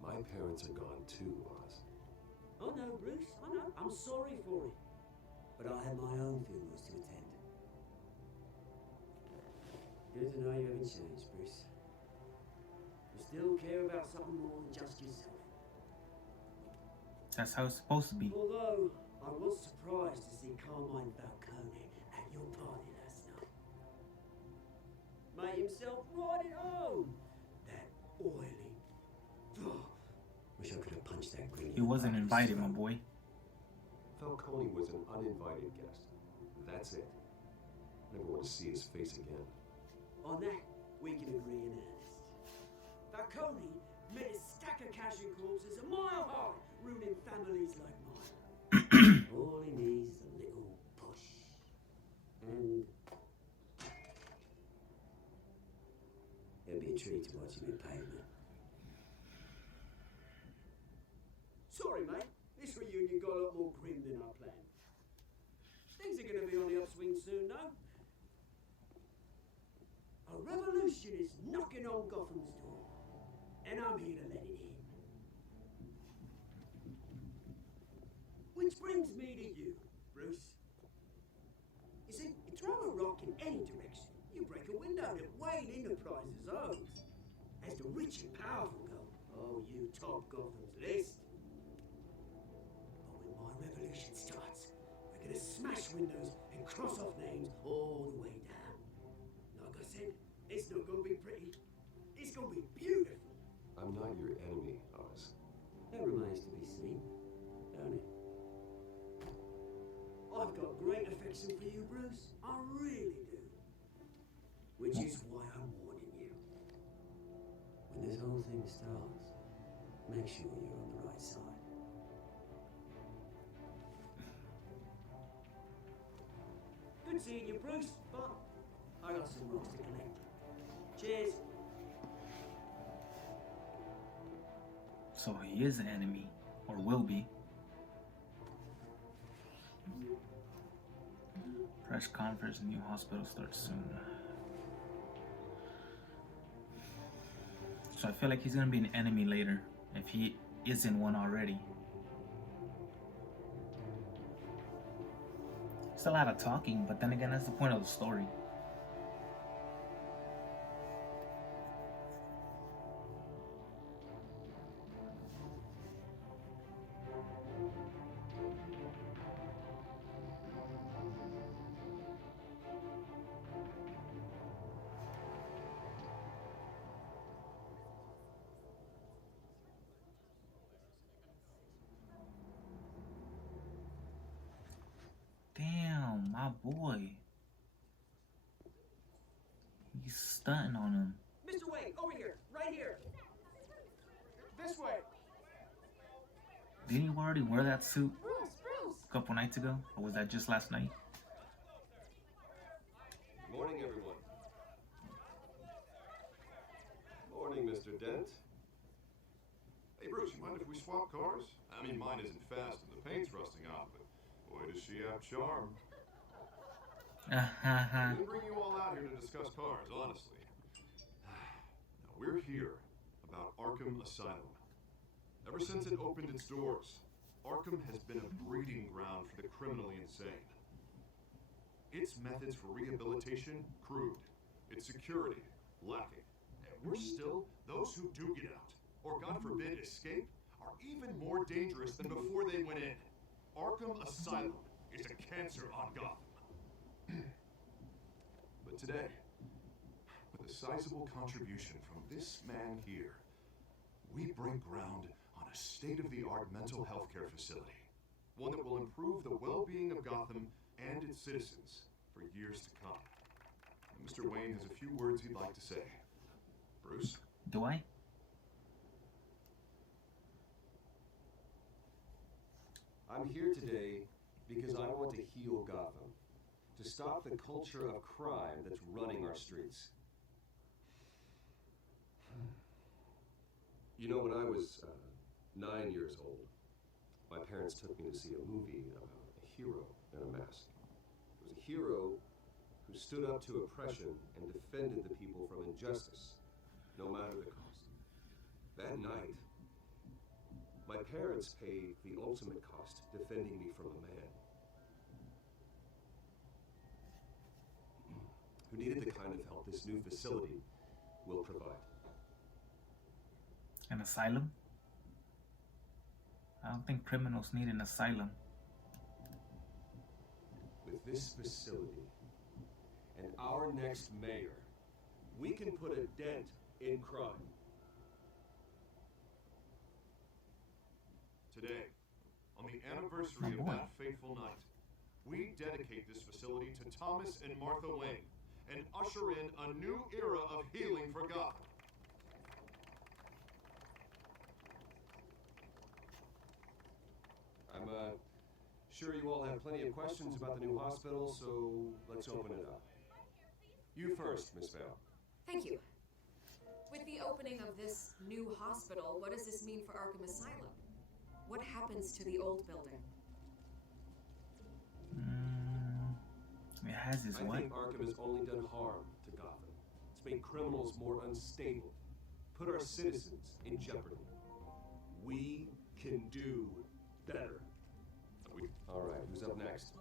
My parents are gone too, Oz. I know, Bruce, I know. I'm sorry for it. But I had my own funerals to attend. Good to know you haven't changed, Bruce. You still care about something more than just yourself. That's how it's supposed to be. Although, I was surprised to see Carmine Falcone at your party last night. Made himself right at home. That oily. Oh, wish I could have punched that green. He wasn't invited, my boy. Falcone was an uninvited guest. That's it. Never want to see his face again. On that, we can agree in earnest. Falcone made a stack of casual corpses a mile high, ruining families like mine. All he needs is a little push. And it'll be a treat to watch him in pavement. Sorry, mate. This reunion got a lot more grim than I planned. Things are going to be on the upswing soon, though. A revolution is knocking on Gotham's door, and I'm here to let it in. Which brings me to you, Bruce. You see, you throw a rock in any direction, you break a window that Wayne Enterprises owns. As the rich and powerful go, oh, you top Gotham's list. But when my revolution starts, we're gonna smash windows and cross off names all the way down. Like I said, it's not gonna be pretty. It's gonna be beautiful. I'm not your enemy, Oz. That remains to be seen, don't it? I've got great affection for you, Bruce. I really do. Which is why I'm warning you. When this whole thing starts, make sure you're on the right side. Good seeing you, Bruce, but I got some rocks to collect. Cheers. So he is an enemy, or will be. Press conference, new hospital starts soon. So I feel like he's gonna be an enemy later, if he isn't one already. It's a lot of talking, but then again, that's the point of the story. my boy. He's stunting on him. Mr. Wayne, over here, right here. This way. Didn't you already wear that suit Bruce! a couple nights ago? Or was that just last night? Morning, everyone. Morning, Mr. Dent. Hey, Bruce, you mind if we swap cars? I mean, mine isn't fast and the paint's rusting off, but boy, does she have charm. I didn't bring you all out here to discuss cars, honestly. Now, we're here about Arkham Asylum. Ever since it opened its doors, Arkham has been a breeding ground for the criminally insane. Its methods for rehabilitation, crude. Its security, lacking. And worse still, those who do get out, or God forbid escape, are even more dangerous than before they went in. Arkham Asylum is a cancer on Gotham. But today, with a sizable contribution from this man here, we break ground on a state-of-the-art mental health care facility. One that will improve the well-being of Gotham and its citizens for years to come. And Mr. Wayne has a few words he'd like to say. Bruce? Do I? I'm here today because I want to heal Gotham, to stop the culture of crime that's running our streets. You know, when I was 9 years old, my parents took me to see a movie about a hero in a mask. It was a hero who stood up to oppression and defended the people from injustice, no matter the cost. That night, my parents paid the ultimate cost defending me from a man who needed the kind of help this new facility will provide. An asylum? I don't think criminals need an asylum. With this facility and our next mayor, we can put a dent in crime. Today, on the anniversary of that fateful night, we dedicate this facility to Thomas and Martha Wayne and usher in a new era of healing for Gotham. I'm sure you all have plenty of questions about the new hospital, so let's open it up. You first, Miss Vale. Thank you. With the opening of this new hospital, what does this mean for Arkham Asylum? What happens to the old building? It has its I what? think Arkham has only done harm to Gotham. It's made criminals more unstable, put our citizens in jeopardy. We can do better. All right, who's up next?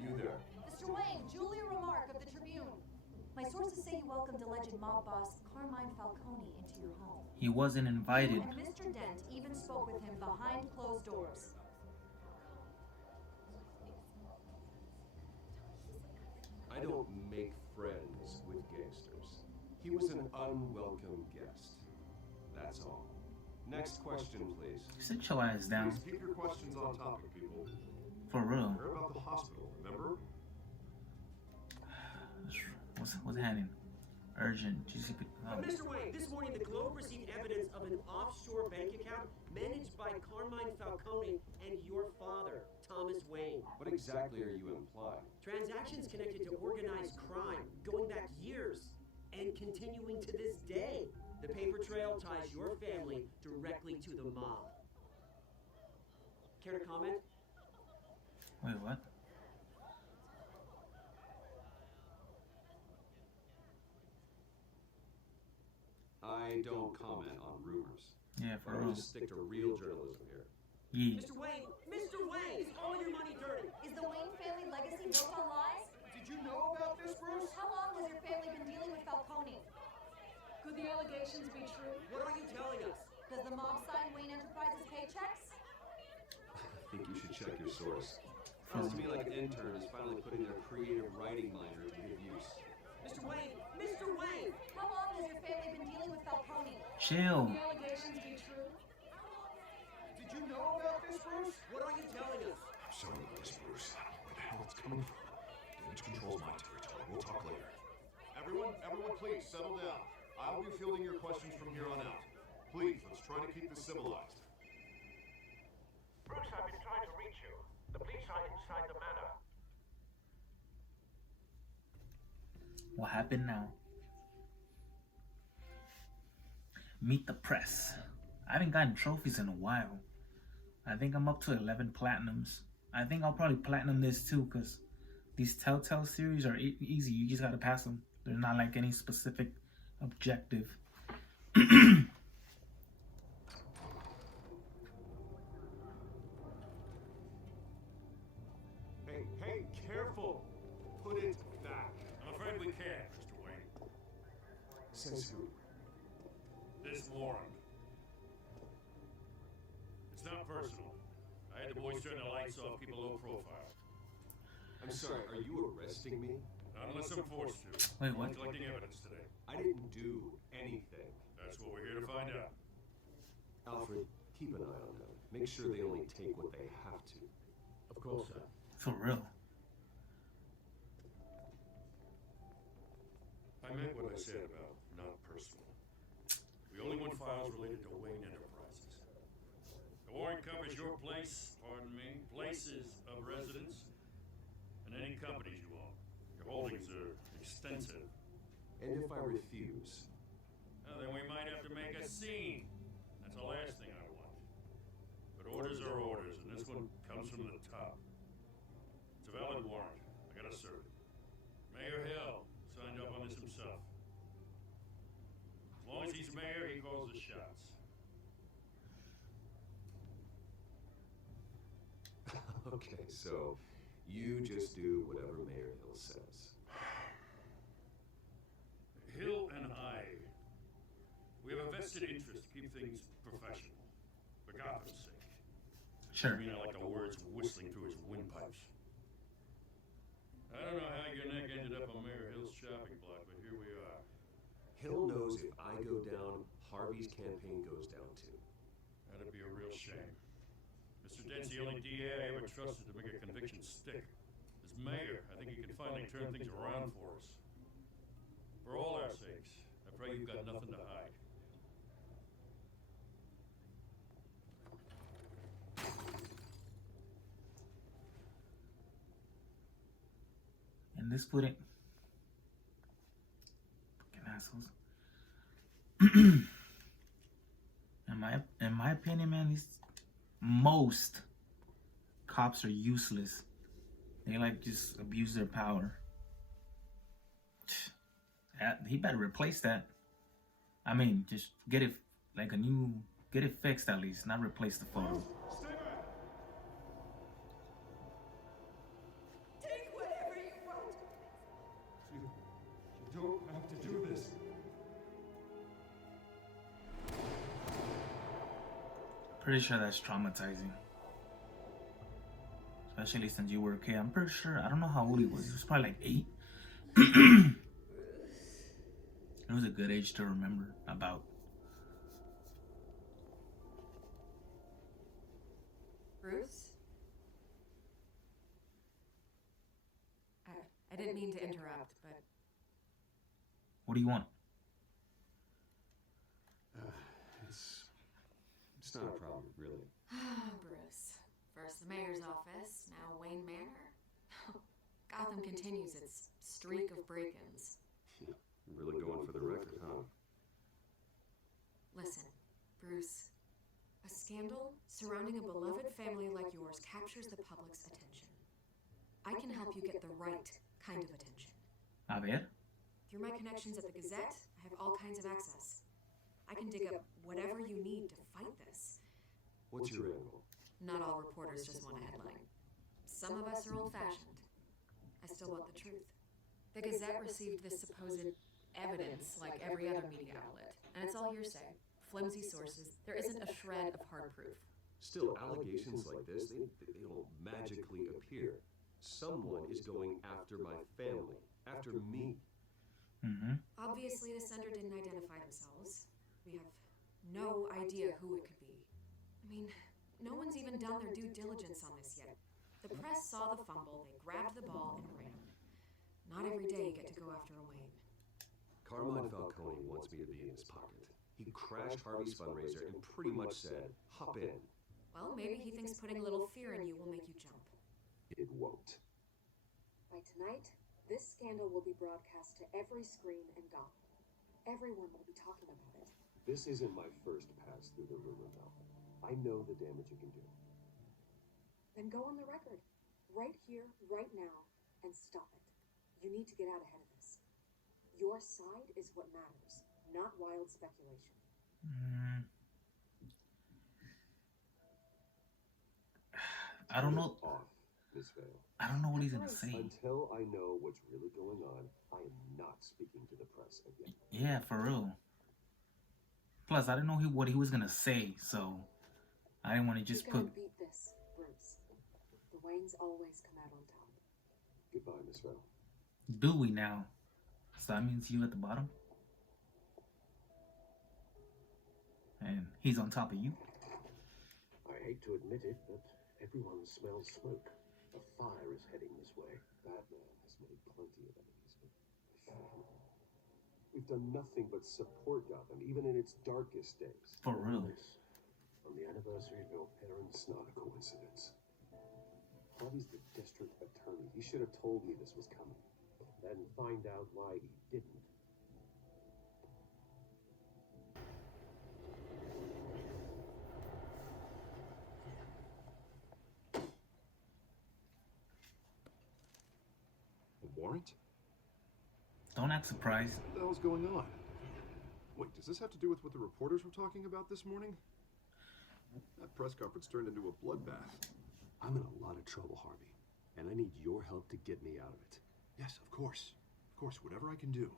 You there. Mr. Wayne, Julia Remark of the Tribune. My sources say you welcomed alleged mob boss Carmine Falcone into your home. He wasn't invited. You and Mr. Dent even spoke with him behind closed doors. I don't make friends with gangsters. He was an unwelcome guest. That's all. Next question, please. Sit your ass down. Please keep your questions on topic, people. For real. We're about the hospital, remember? What's happening? Urgent. GCP. But Mr. Wayne, this morning the Globe received evidence of an offshore bank account managed by Carmine Falcone and your father, Thomas Wayne. What exactly are you implying? Transactions connected to organized crime, going back years, and continuing to this day. The paper trail ties your family directly to the mob. Care to comment? Wait, what? I don't comment on rumors. Yeah, for I'm real. going to stick to real journalism here. Yeah. Mr. Wayne, is all your money dirty? Is the Wayne family legacy built on lies? Did you know about this, Bruce? How long has your family been dealing with Falcone? Could the allegations be true? What are you telling us? Does the mob sign Wayne Enterprises paychecks? I think you should check your source. Sounds to me like an intern is finally putting their creative writing minor to good use. Mr. Wayne! Mr. Wayne! How long has your family been dealing with Falcone? Chill. Could the allegations be true? Did you know about this, Bruce? What are you telling us? I'm sorry about this, Bruce. Where the hell Everyone, please settle down. I'll be fielding your questions from here on out. Please, let's try to keep this civilized. Bruce, I've been trying to reach you. The police are inside the manor. What happened now? Meet the press. I haven't gotten trophies in a while. I think I'm up to 11 platinums. I think I'll probably platinum this too, because these Telltale series are easy. You just gotta pass them. They're not like any specific objective. Hey, careful! Put it back. I'm afraid we can't, Mr. Wayne. Says who? This warrant. It's not personal. I had the boys turn the lights off, keep a low profile. I'm sorry, are you arresting me? Not unless I'm forced to. Wait, what? I'm collecting evidence today. I didn't do anything. That's what we're here to find out. Alfred, keep an eye on them. Make sure they only take what they have to. Of course, sir. For real. I meant what I said about not personal. We only want files related to Wayne Enterprises. The warrant covers your places of residence, and any companies you own. Your holdings are extensive. And if I refuse? Well, then we might have to make a scene. That's the last thing I want. But orders are orders, and this one comes from the top. It's a valid warrant. I gotta serve it. Mayor Hill signed up on this himself. As long as he's mayor, he calls the shots. Okay, so you just do whatever Mayor Hill says. Hill and I, we have a vested interest to keep things professional. For Gotham's sake. Sure. I mean, I like the words whistling through his windpipes. I don't know how your neck ended up on Mayor Hill's shopping block, but here we are. Hill knows if I go down, Harvey's campaign goes down too. That'd be a real shame. Mr. Dent's the only DA I ever trusted to make a conviction stick. As mayor, I think he can finally turn things around for us. For all our sakes, I pray you've got nothing to hide. And this put it. Fucking assholes. In my opinion, man, most cops are useless. They like just abuse their power. He better replace that. I mean, just get it like get it fixed at least, not replace the photo. Take whatever you want. You don't have to do this. Pretty sure that's traumatizing. Especially since you were a kid. I'm pretty sure, I don't know how old he was. He was probably like 8. It was a good age to remember about. Bruce? I didn't mean to interrupt, but... What do you want? It's not a problem, really. Bruce. First the mayor's office, now Wayne Manor. Gotham continues its streak of break-ins. Really going for the record, huh? Listen, Bruce. A scandal surrounding a beloved family like yours captures the public's attention. I can help you get the right kind of attention. A ver. Through my connections at the Gazette, I have all kinds of access. I can dig up whatever you need to fight this. What's your angle? Not all reporters just want a headline. Some of us are old-fashioned. I still want the truth. The Gazette received this supposed evidence like every other media outlet, and it's all hearsay. Flimsy sources. There isn't a shred of hard proof. Still, allegations like this, they don't magically appear. Someone is going after my family, after me. Obviously, the sender didn't identify themselves. We have no idea who it could be. I mean, no one's even done their due diligence on this yet. The press saw the fumble, they grabbed the ball and ran. Not every day you get to go after a Wayne. Carmine Falcone wants me to be in his pocket. He crashed Harvey's fundraiser and pretty much said, hop in. Well, maybe he thinks putting a little fear in you will make you jump. It won't. By tonight, this scandal will be broadcast to every screen in Gotham. Everyone will be talking about it. This isn't my first pass through the rumor mill. I know the damage it can do. Then go on the record, right here, right now, and stop it. You need to get out ahead of this. Your side is what matters, not wild speculation. I don't know. Off, Miss Vale. I don't know what he's gonna say. Until I know what's really going on, I am not speaking to the press again. Yeah, for real. Plus, I didn't know what he was gonna say, so I didn't want to just You put. gotta beat this, Bruce. The Waynes always come out on top. Goodbye, Miss Vale. Do we now? So that means you at the bottom, and he's on top of you. I hate to admit it, but everyone smells smoke. A fire is heading this way. Batman has made plenty of enemies, but we've done nothing but support Gotham, even in its darkest days. For real. On the anniversary of your parents, not a coincidence. Harvey's the district attorney. He should have told me this was coming. Then find out why he didn't. A warrant? Don't act surprised. What the hell's going on? Wait, does this have to do with what the reporters were talking about this morning? That press conference turned into a bloodbath. I'm in a lot of trouble, Harvey, and I need your help to get me out of it. Yes, of course. Of course, whatever I can do.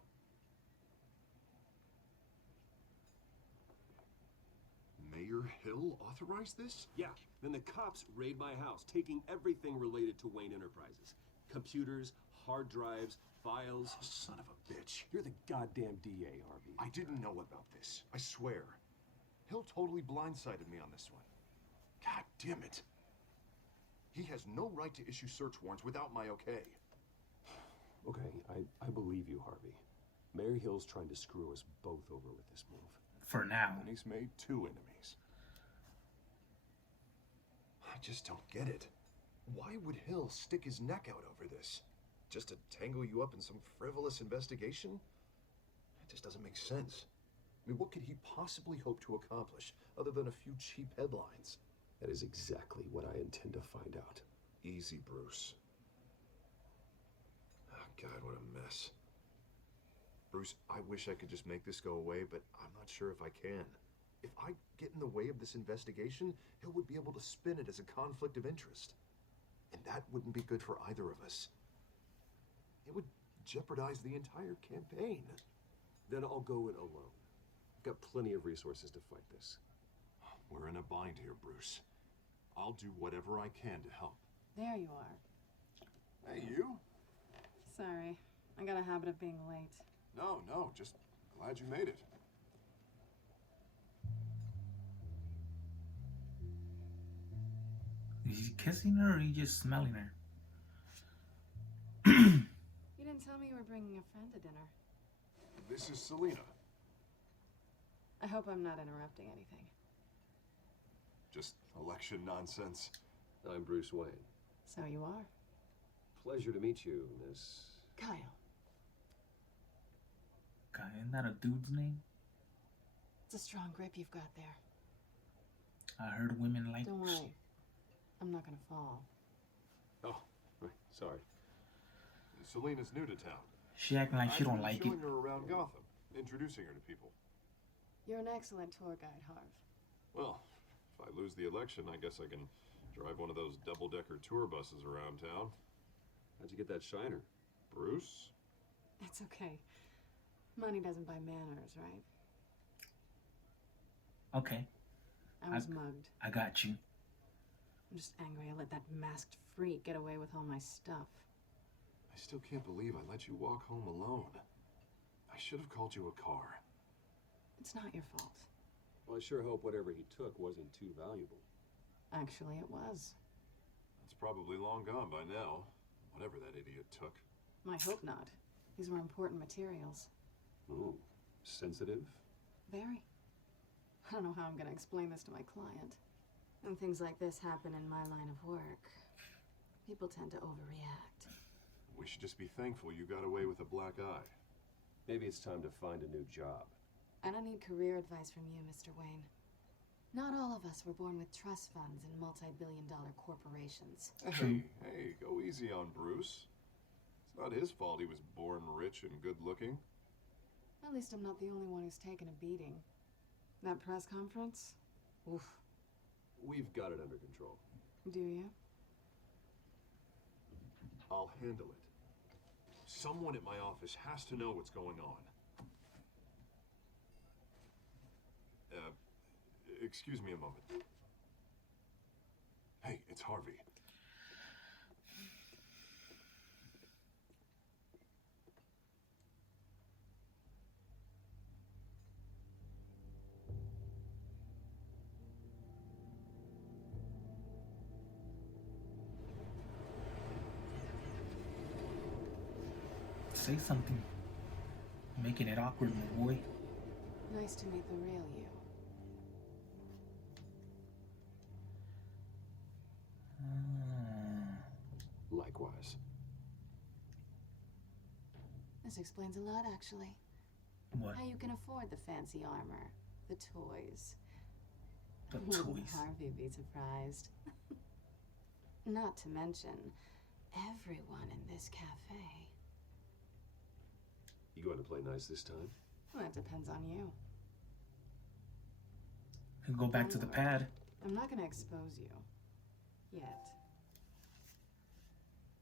Mayor Hill authorized this? Yeah, then the cops raid my house, taking everything related to Wayne Enterprises. Computers, hard drives, files. Oh, son of a bitch. You're the goddamn DA, Harvey. I didn't know about this. I swear. Hill totally blindsided me on this one. God damn it. He has no right to issue search warrants without my okay. Okay, I believe you, Harvey. Mayor Hill's trying to screw us both over with this move. For now. And he's made 2 enemies. I just don't get it. Why would Hill stick his neck out over this? Just to tangle you up in some frivolous investigation? It just doesn't make sense. I mean, what could he possibly hope to accomplish other than a few cheap headlines? That is exactly what I intend to find out. Easy, Bruce. Oh, God, what a mess. Bruce, I wish I could just make this go away, but I'm not sure if I can. If I get in the way of this investigation, Hill would be able to spin it as a conflict of interest. And that wouldn't be good for either of us. It would jeopardize the entire campaign. Then I'll go it alone. I've got plenty of resources to fight this. We're in a bind here, Bruce. I'll do whatever I can to help. There you are. Hey, you? Sorry, I got a habit of being late. No, just glad you made it. Is he kissing her or are you just smelling her? You didn't tell me you were bringing a friend to dinner. This is Selena. I hope I'm not interrupting anything. Just election nonsense. I'm Bruce Wayne. So you are. Pleasure to meet you, Miss... Kyle. God, isn't that a dude's name? It's a strong grip you've got there. I heard women like. Don't worry. I'm not gonna fall. Oh, right, sorry. Selena's new to town. She acting like she don't like it. Showing her around Gotham, introducing her to people. You're an excellent tour guide, Harv. Well, if I lose the election, I guess I can drive one of those double-decker tour buses around town. How'd you get that shiner? Bruce? It's okay. Money doesn't buy manners, right? Okay. I was mugged. I got you. I'm just angry I let that masked freak get away with all my stuff. I still can't believe I let you walk home alone. I should have called you a car. It's not your fault. Well, I sure hope whatever he took wasn't too valuable. Actually, it was. It's probably long gone by now. Whatever that idiot took. I hope not. These were important materials. Ooh, sensitive? Very. I don't know how I'm gonna explain this to my client. When things like this happen in my line of work, people tend to overreact. We should just be thankful you got away with a black eye. Maybe it's time to find a new job. I don't need career advice from you, Mr. Wayne. Not all of us were born with trust funds and multi-billion-dollar corporations. Hey, go easy on Bruce. It's not his fault he was born rich and good-looking. At least I'm not the only one who's taken a beating. That press conference? Oof. We've got it under control. Do you? I'll handle it. Someone at my office has to know what's going on. Excuse me a moment. Hey, it's Harvey. Say something. Making it awkward, my boy. Nice to meet the real you. Likewise. This explains a lot, actually. What? How you can afford the fancy armor, the toys. The Wouldn't toys. Harvey be surprised? Not to mention, everyone in this cafe. You going to play nice this time? Well, that depends on you. Can go back to the pad. I'm not gonna expose you. Yet.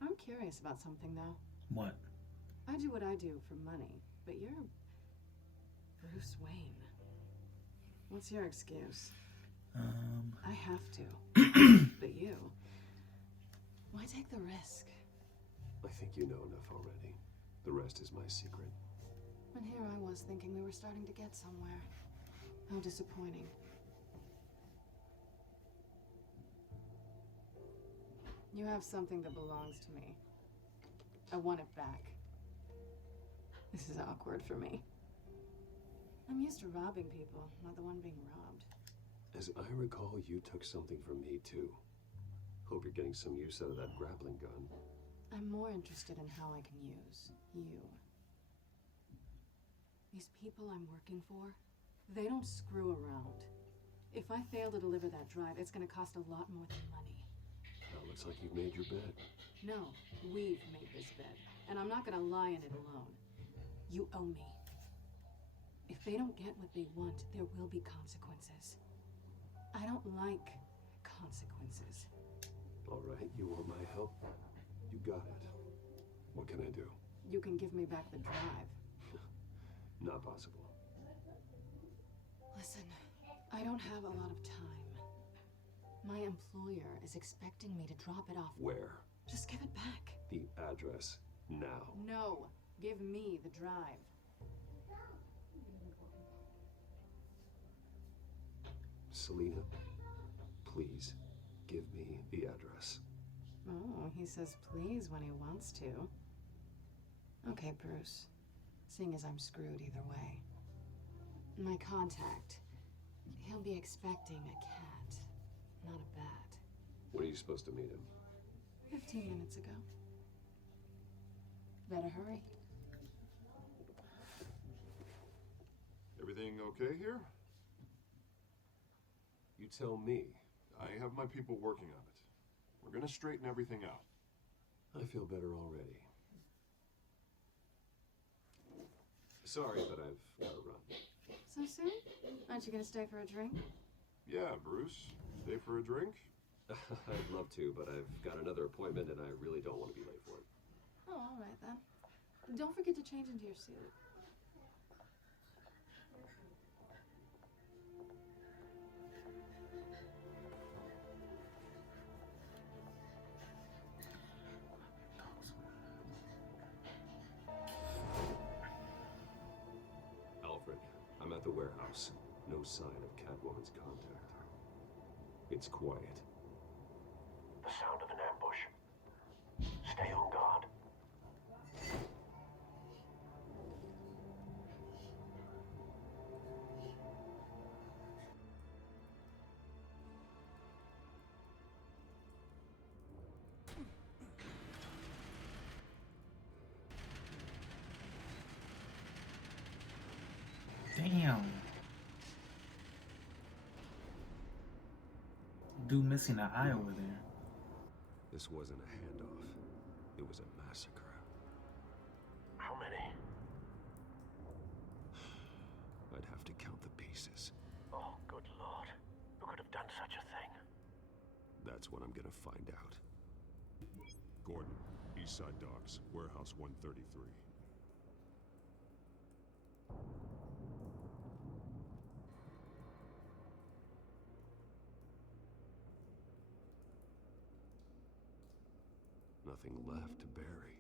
I'm curious about something, though. What? I do what I do for money, but you're Bruce Wayne. What's your excuse? I have to. But you, why take the risk? I think you know enough already. The rest is my secret. And here I was thinking we were starting to get somewhere. How disappointing. You have something that belongs to me. I want it back. This is awkward for me. I'm used to robbing people, not the one being robbed. As I recall, you took something from me, too. Hope you're getting some use out of that grappling gun. I'm more interested in how I can use you. These people I'm working for, they don't screw around. If I fail to deliver that drive, it's gonna cost a lot more than money. Now, looks like you've made your bed. No, we've made this bed, and I'm not gonna lie in it alone. You owe me. If they don't get what they want, there will be consequences. I don't like consequences. All right, you want my help? You got it. What can I do? You can give me back the drive. Not possible. Listen, I don't have a lot of time. My employer is expecting me to drop it off. Where? Just give it back. The address, now. No, give me the drive. Selena, please, give me the address. Oh, he says please when he wants to. Okay, Bruce. Seeing as I'm screwed either way. My contact, he'll be expecting a cat, not a bat. When are you supposed to meet him? 15 minutes ago. Better hurry. Everything okay here? You tell me. I have my people working on it. We're gonna straighten everything out. I feel better already. Sorry, but I've got to run. So soon? Aren't you gonna stay for a drink? Yeah, Bruce. Stay for a drink? I'd love to, but I've got another appointment and I really don't want to be late for it. Oh, all right then. Don't forget to change into your suit. Alfred, I'm at the warehouse. No sign of Catwoman's contact. It's quiet. The sound of an ambush. Stay on guard. Damn. Dude missing an eye over there. This wasn't a handoff. It was a massacre. How many? I'd have to count the pieces. Oh, good lord. Who could have done such a thing? That's what I'm gonna find out. Gordon, Eastside Docks, Warehouse 133. Nothing left to bury.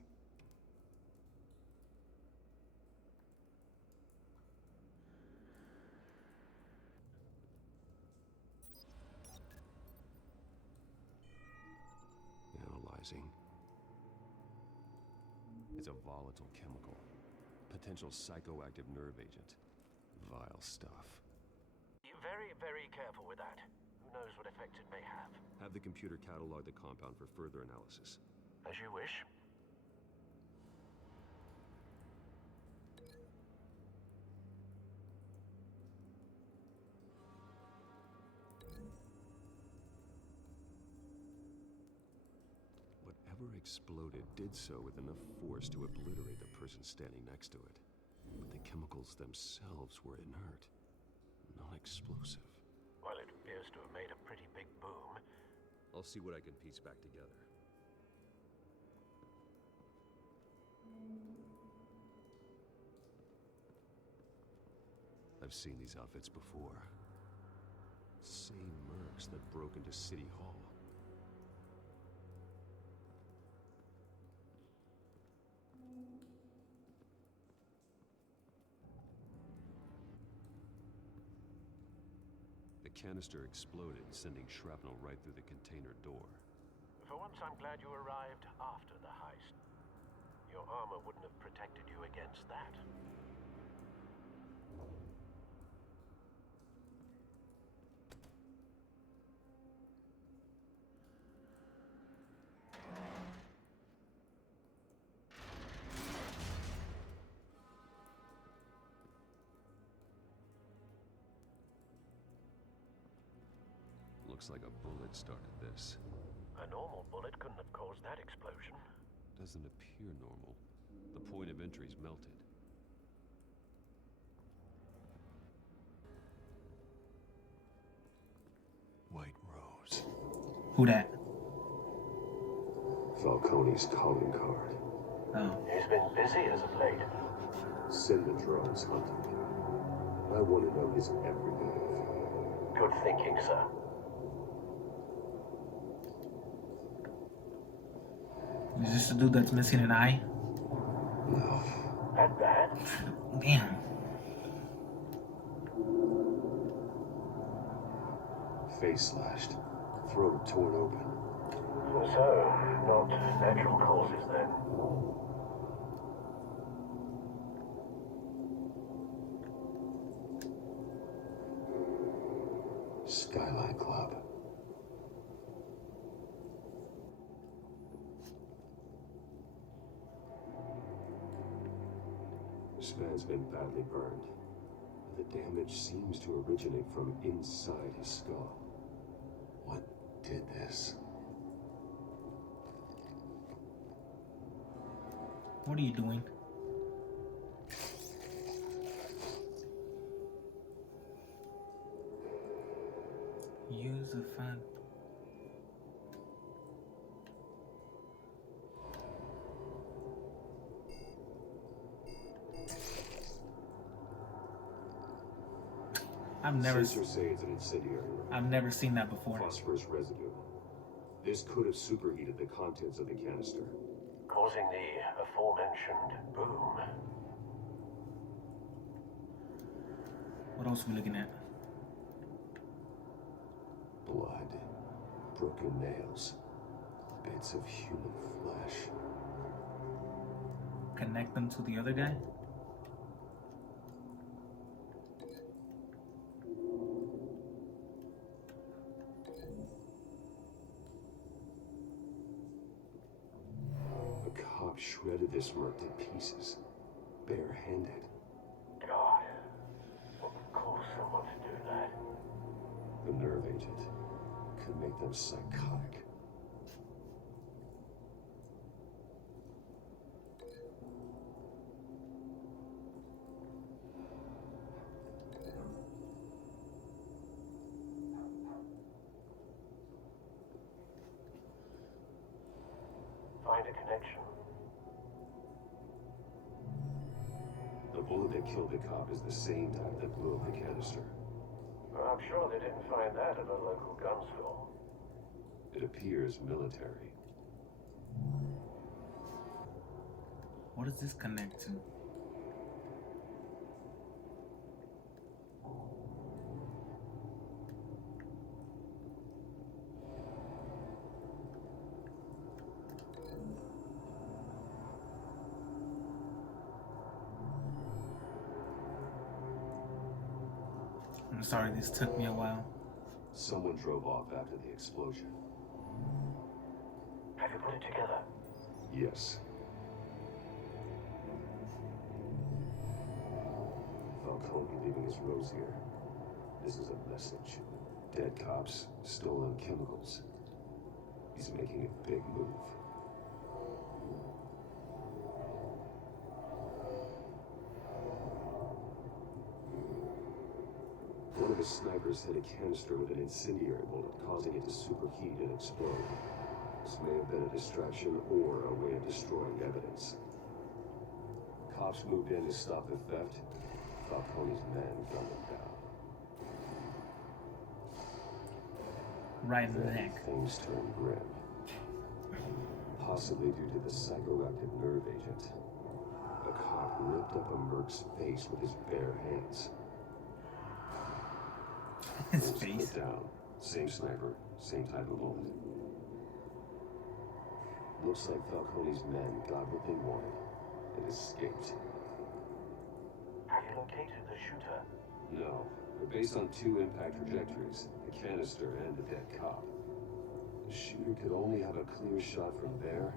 Analyzing. It's a volatile chemical. Potential psychoactive nerve agent. Vile stuff. You're very, very careful with that. Who knows what effect it may have? Have the computer catalog the compound for further analysis. As you wish. Whatever exploded did so with enough force to obliterate the person standing next to it. But the chemicals themselves were inert, non-explosive. Well, it appears to have made a pretty big boom. I'll see what I can piece back together. I've seen these outfits before. Same mercs that broke into City Hall. The canister exploded, sending shrapnel right through the container door. For once, I'm glad you arrived after the heist. Your armor wouldn't have protected you against that. Looks like a bullet started this. A normal bullet couldn't have caused that explosion. Doesn't appear normal. The point of entry's melted. White Rose. Who that? Falcone's calling card. Oh. He's been busy as of late. Send the drones hunting him. I want to know his every move. Good thinking, sir. Is this the dude that's missing an eye? No. That bad? Damn. Face slashed. Throat torn open. So, not natural causes then. Skyline Club. This man's been badly burned. The damage seems to originate from inside his skull. What did this? What are you doing? Use the fan. Sensors say it's an incendiary. I've never seen that before. Phosphorus residue. This could have superheated the contents of the canister, causing the aforementioned boom. What else are we looking at? Blood, broken nails, bits of human flesh. Connect them to the other guy? A cop shredded this merc to pieces, barehanded. God. a nerve agent. Could make them psychotic. Find a connection. The bullet that killed the cop is the same type that blew up the canister. Well, I'm sure they didn't find that at a local gun store. It appears military. What does this connect to? I'm sorry this took me a while. Someone drove off after the explosion. Have you put it together? Yes. Falcone leaving his rose here. This is a message. Dead cops, stolen chemicals. He's making a big move. One of the snipers hit a canister with an incendiary bullet, causing it to superheat and explode. This may have been a distraction or a way of destroying evidence. Cops moved in to stop the theft. Falcone's men gunned them down. Right in the Then neck. things turned grim. Possibly due to the psychoactive nerve agent. A cop ripped up a merc's face with his bare hands. His Put face. down. Same sniper, same type of bullet. Looks like Falcone's men got what they wanted and escaped. Have you located the shooter? No, but based on two impact trajectories, the canister and the dead cop, the shooter could only have a clear shot from there,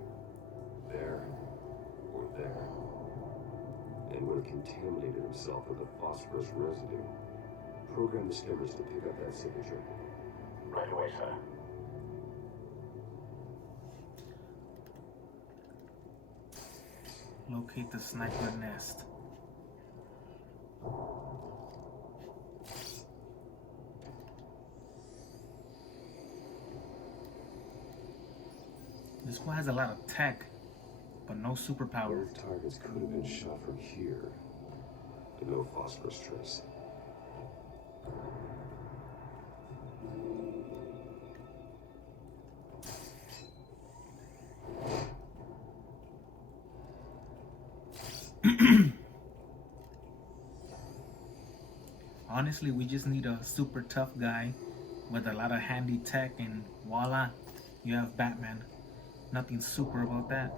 or there, and would have contaminated himself with a phosphorus residue. Program discovers to pick up that signature. Right away, sir. Locate the sniper nest. This one has a lot of tech, but no superpower. Both targets could have been shot from here, but no phosphorus trace. Honestly, we just need a super tough guy with a lot of handy tech, and voila, you have Batman. Nothing super about that.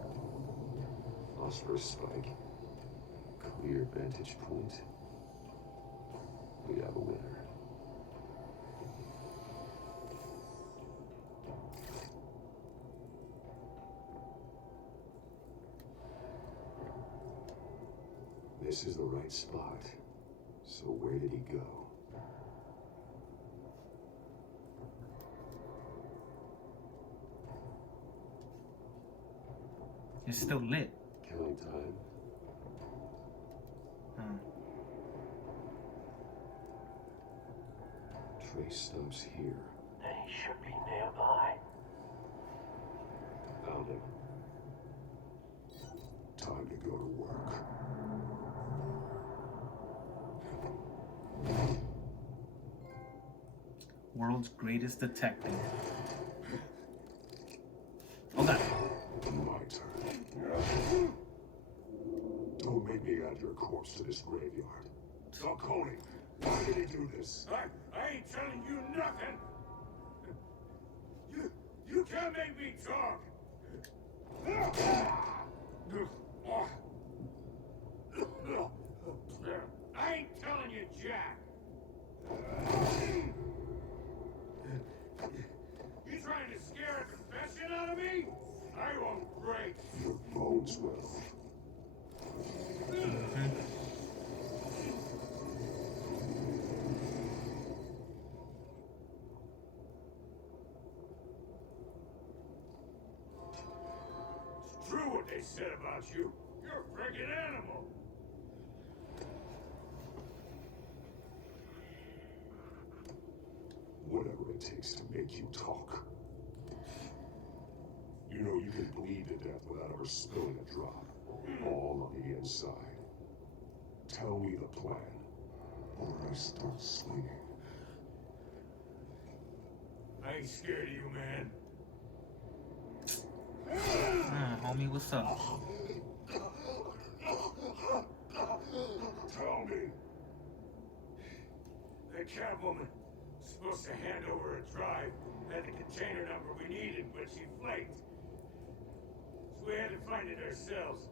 Phosphorus spike. Clear vantage point. We have a winner. This is the right spot. So where did he go? It's still lit. Killing time. Trace stops here. Then he should be nearby. Found him. Time to go to work. World's greatest detective. Oh God. My turn. Don't make me add your corpse to this graveyard. Falcone, why did he do this? I ain't telling you nothing. You can't make me talk. I ain't telling you, Jack. You trying to scare a confession out of me? I won't break. Your bones will. said about you. You're a friggin' animal. Whatever it takes to make you talk. You know you can bleed to death without ever spilling a drop. All on the inside. Tell me the plan, or I start swinging. I ain't scared of you, man. Homie, what's up? Tell me. That Catwoman was supposed to hand over a drive, had the container number we needed, but she flaked. So we had to find it ourselves.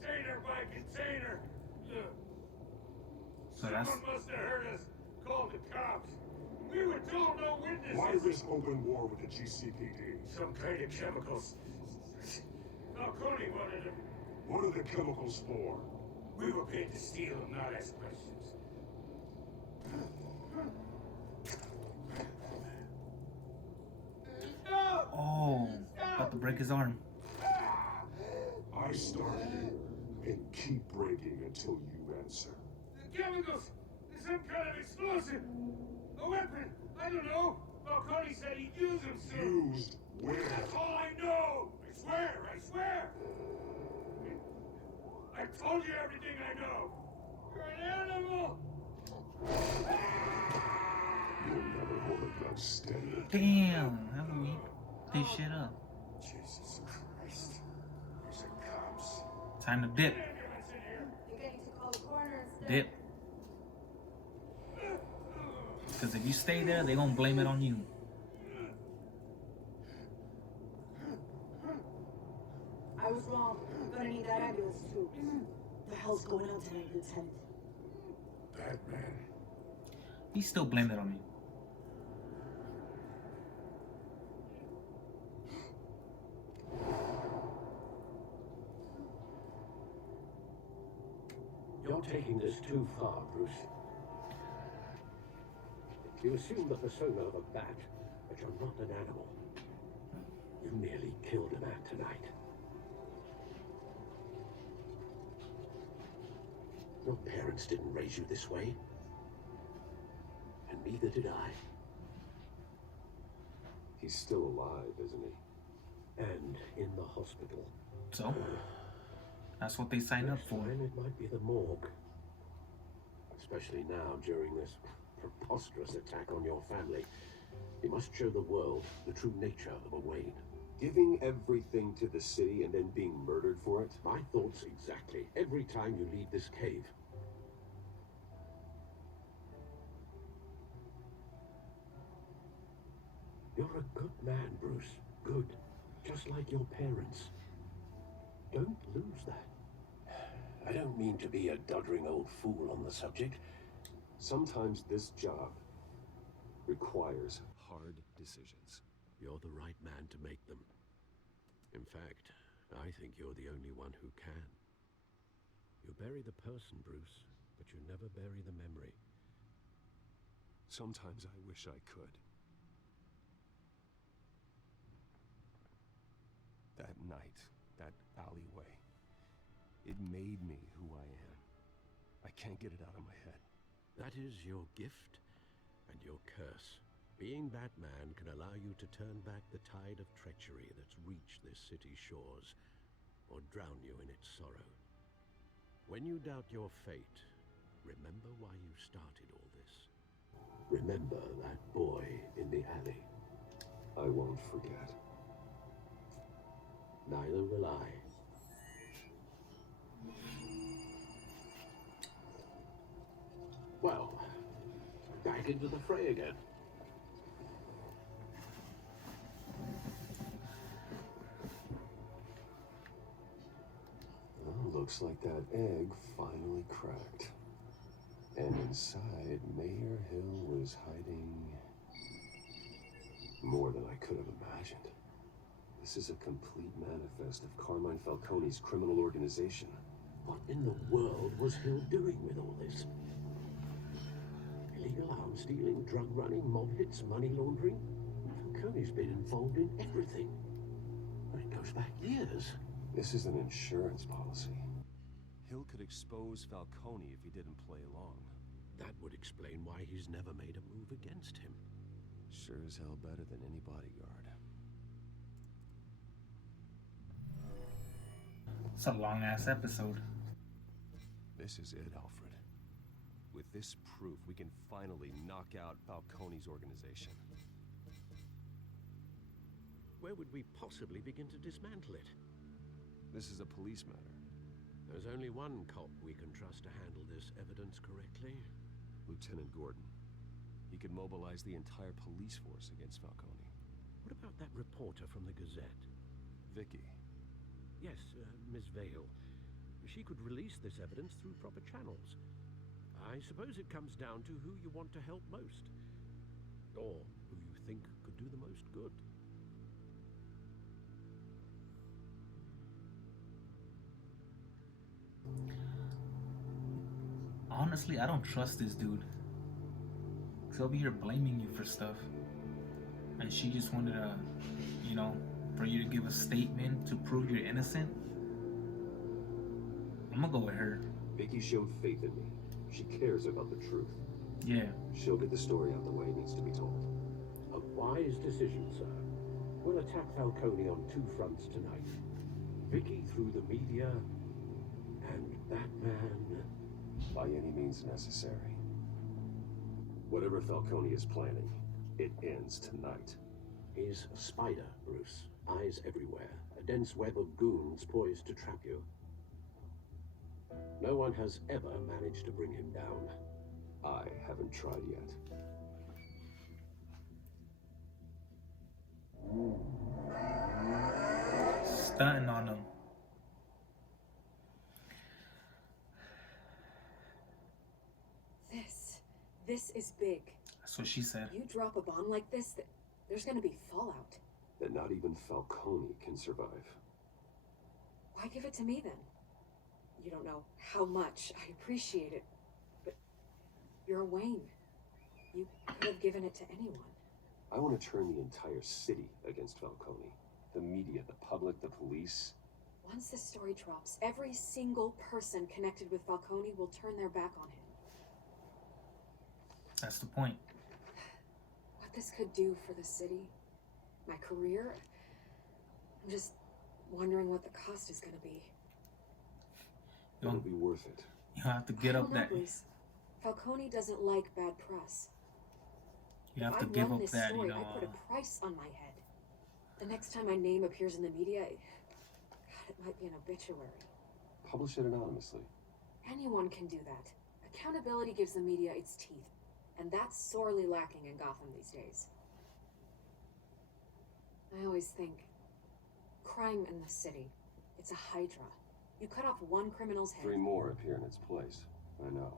Container by container. So that's... Someone must have heard us. Called the cops. We were told no witnesses. Why this open war with the GCPD? Some kind of chemicals. Falcone wanted them. What are the chemicals for? We were paid to steal them, not ask questions. Oh, about to break his arm. I start here and keep breaking until you answer. The chemicals! There's some kind of explosive! A weapon! I don't know! Falcone said he'd use them soon! Used where? That's all I know! I swear! I swear! I told you everything I know! You're an animal! You'll never hold a gun steady. Damn, how do we this shit up? Jesus Christ. There's the cops. Time to dip. Think I need to call the coroner instead? Dip. Because if you stay there, they're gonna blame it on you. I was wrong. I'm gonna need that ambulance too. The hell's going on tonight, Lieutenant? Batman. He still blamed it on me. You're taking this too far, Bruce. You assume the persona of a bat, but you're not an animal. You nearly killed a man tonight. Your parents didn't raise you this way. And neither did I. He's still alive, isn't he? And in the hospital. So, that's what they signed up for. And it might be the morgue. Especially now, during this preposterous attack on your family. You must show the world the true nature of a Wayne. Giving everything to the city and then being murdered for it? My thoughts exactly. Every time you leave this cave. You're a good man, Bruce. Good. Just like your parents. Don't lose that. I don't mean to be a doddering old fool on the subject. Sometimes this job requires hard decisions. You're the right man to make them. In fact, I think you're the only one who can. You bury the person, Bruce, but you never bury the memory. Sometimes I wish I could. That night, that alleyway, it made me who I am. I can't get it out of my head. That is your gift and your curse. Being Batman can allow you to turn back the tide of treachery that's reached this city's shores, or drown you in its sorrow. When you doubt your fate, remember why you started all this. Remember that boy in the alley. I won't forget. Neither will I. Well, back into the fray again. Well, looks like that egg finally cracked. And inside, Mayor Hill was hiding more than I could have imagined. This is a complete manifest of Carmine Falcone's criminal organization. What in the world was Hill doing with all this? Illegal arms dealing, drug running, mob hits, money laundering? Falcone's been involved in everything. It goes back years. This is an insurance policy. Hill could expose Falcone if he didn't play along. That would explain why he's never made a move against him. Sure as hell better than any bodyguard. It's a long-ass episode. This is it, Alfred. With this proof, we can finally knock out Falcone's organization. Where would we possibly begin to dismantle it? This is a police matter. There's only one cop we can trust to handle this evidence correctly. Lieutenant Gordon. He could mobilize the entire police force against Falcone. What about that reporter from the Gazette? Vicky. Yes, Miss Vale. She could release this evidence through proper channels. I suppose it comes down to who you want to help most. Or who you think could do the most good. Honestly, I don't trust this dude. Cause he'll be here blaming you for stuff. And she just wanted to, you know, for you to give a statement to prove you're innocent. I'm gonna go with her. Vicky showed faith in me. She cares about the truth. Yeah. She'll get the story out the way it needs to be told. A wise decision, sir. We'll attack Falcone on two fronts tonight. Vicky through the media, and Batman by any means necessary. Whatever Falcone is planning, it ends tonight. He's a spider, Bruce. Eyes everywhere. A dense web of goons poised to trap you. No one has ever managed to bring him down. I haven't tried yet. Stunting on him. This is big. That's what she said. You drop a bomb like this, there's gonna be fallout. That not even Falcone can survive. Why give it to me then? You don't know how much I appreciate it, but you're Wayne. You could have given it to anyone. I want to turn the entire city against Falcone. The media, the public, the police. Once this story drops, every single person connected with Falcone will turn their back on him. That's the point. What this could do for the city, my career, I'm just wondering what the cost is going to be. It'll be worth it. You have to get up that. Bruce. Falcone doesn't like bad press. You have if to I give run up this that, story, you know. I put a price on my head. The next time my name appears in the media, God, it might be an obituary. Publish it anonymously. Anyone can do that. Accountability gives the media its teeth. And that's sorely lacking in Gotham these days. I always think, crime in the city, it's a hydra. You cut off one criminal's head. 3 more appear in its place. I know.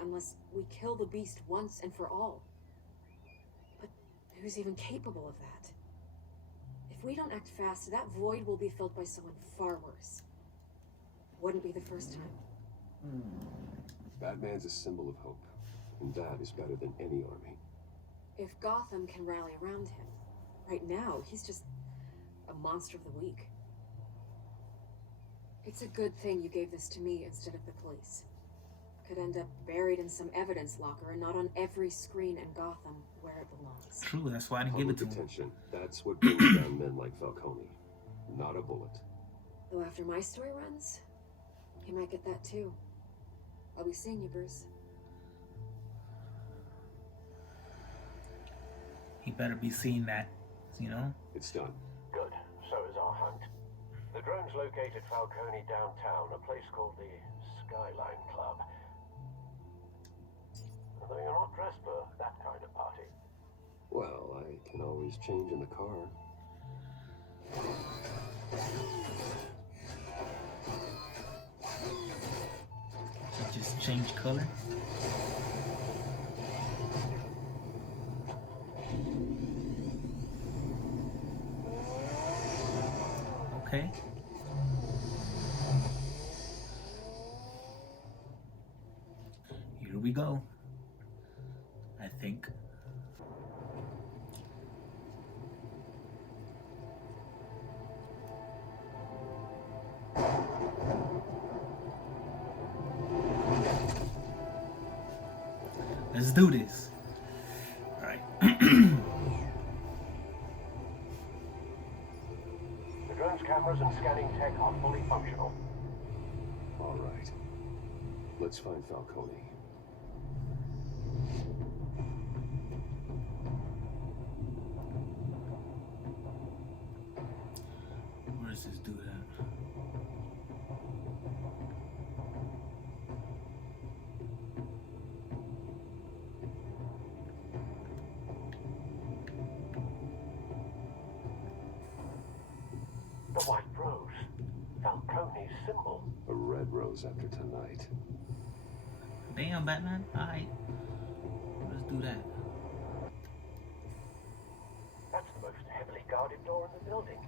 Unless we kill the beast once and for all. But who's even capable of that? If we don't act fast, that void will be filled by someone far worse. Wouldn't be the first time. Batman's a symbol of hope. And that is better than any army. If Gotham can rally around him, right now, he's just a monster of the week. It's a good thing you gave this to me instead of the police. Could end up buried in some evidence locker and not on every screen in Gotham where it belongs. True, that's why I didn't give it to him. Attention. That's what brings down men like Falcone. Not a bullet. Though after my story runs, he might get that too. I'll be seeing you, Bruce. He better be seeing that, you know? It's done. Good. So is our hunt. The drones located Falcone downtown, a place called the Skyline Club. Although you're not dressed for that kind of party. Well, I can always change in the car. Just change color. Okay. Here we go. I think. Let's do this. All right. The drone's cameras and scanning tech are fully functional. All right. Let's find Falcone. Where's this dude at? The white rose. Falcone's symbol. A red rose after tonight. Damn, Batman. Alright. Let's do that. That's the most heavily guarded door in the building.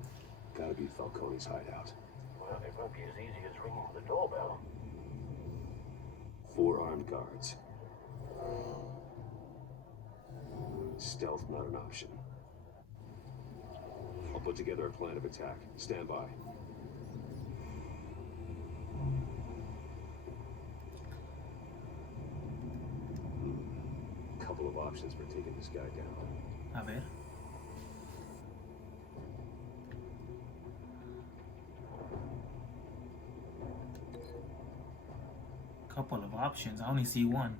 Gotta be Falcone's hideout. Well, it won't be as easy as ringing the doorbell. 4 armed guards. Stealth not an option. I'll put together a plan of attack. Stand by. Couple of options for taking this guy down. A ver. Couple of options. I only see one.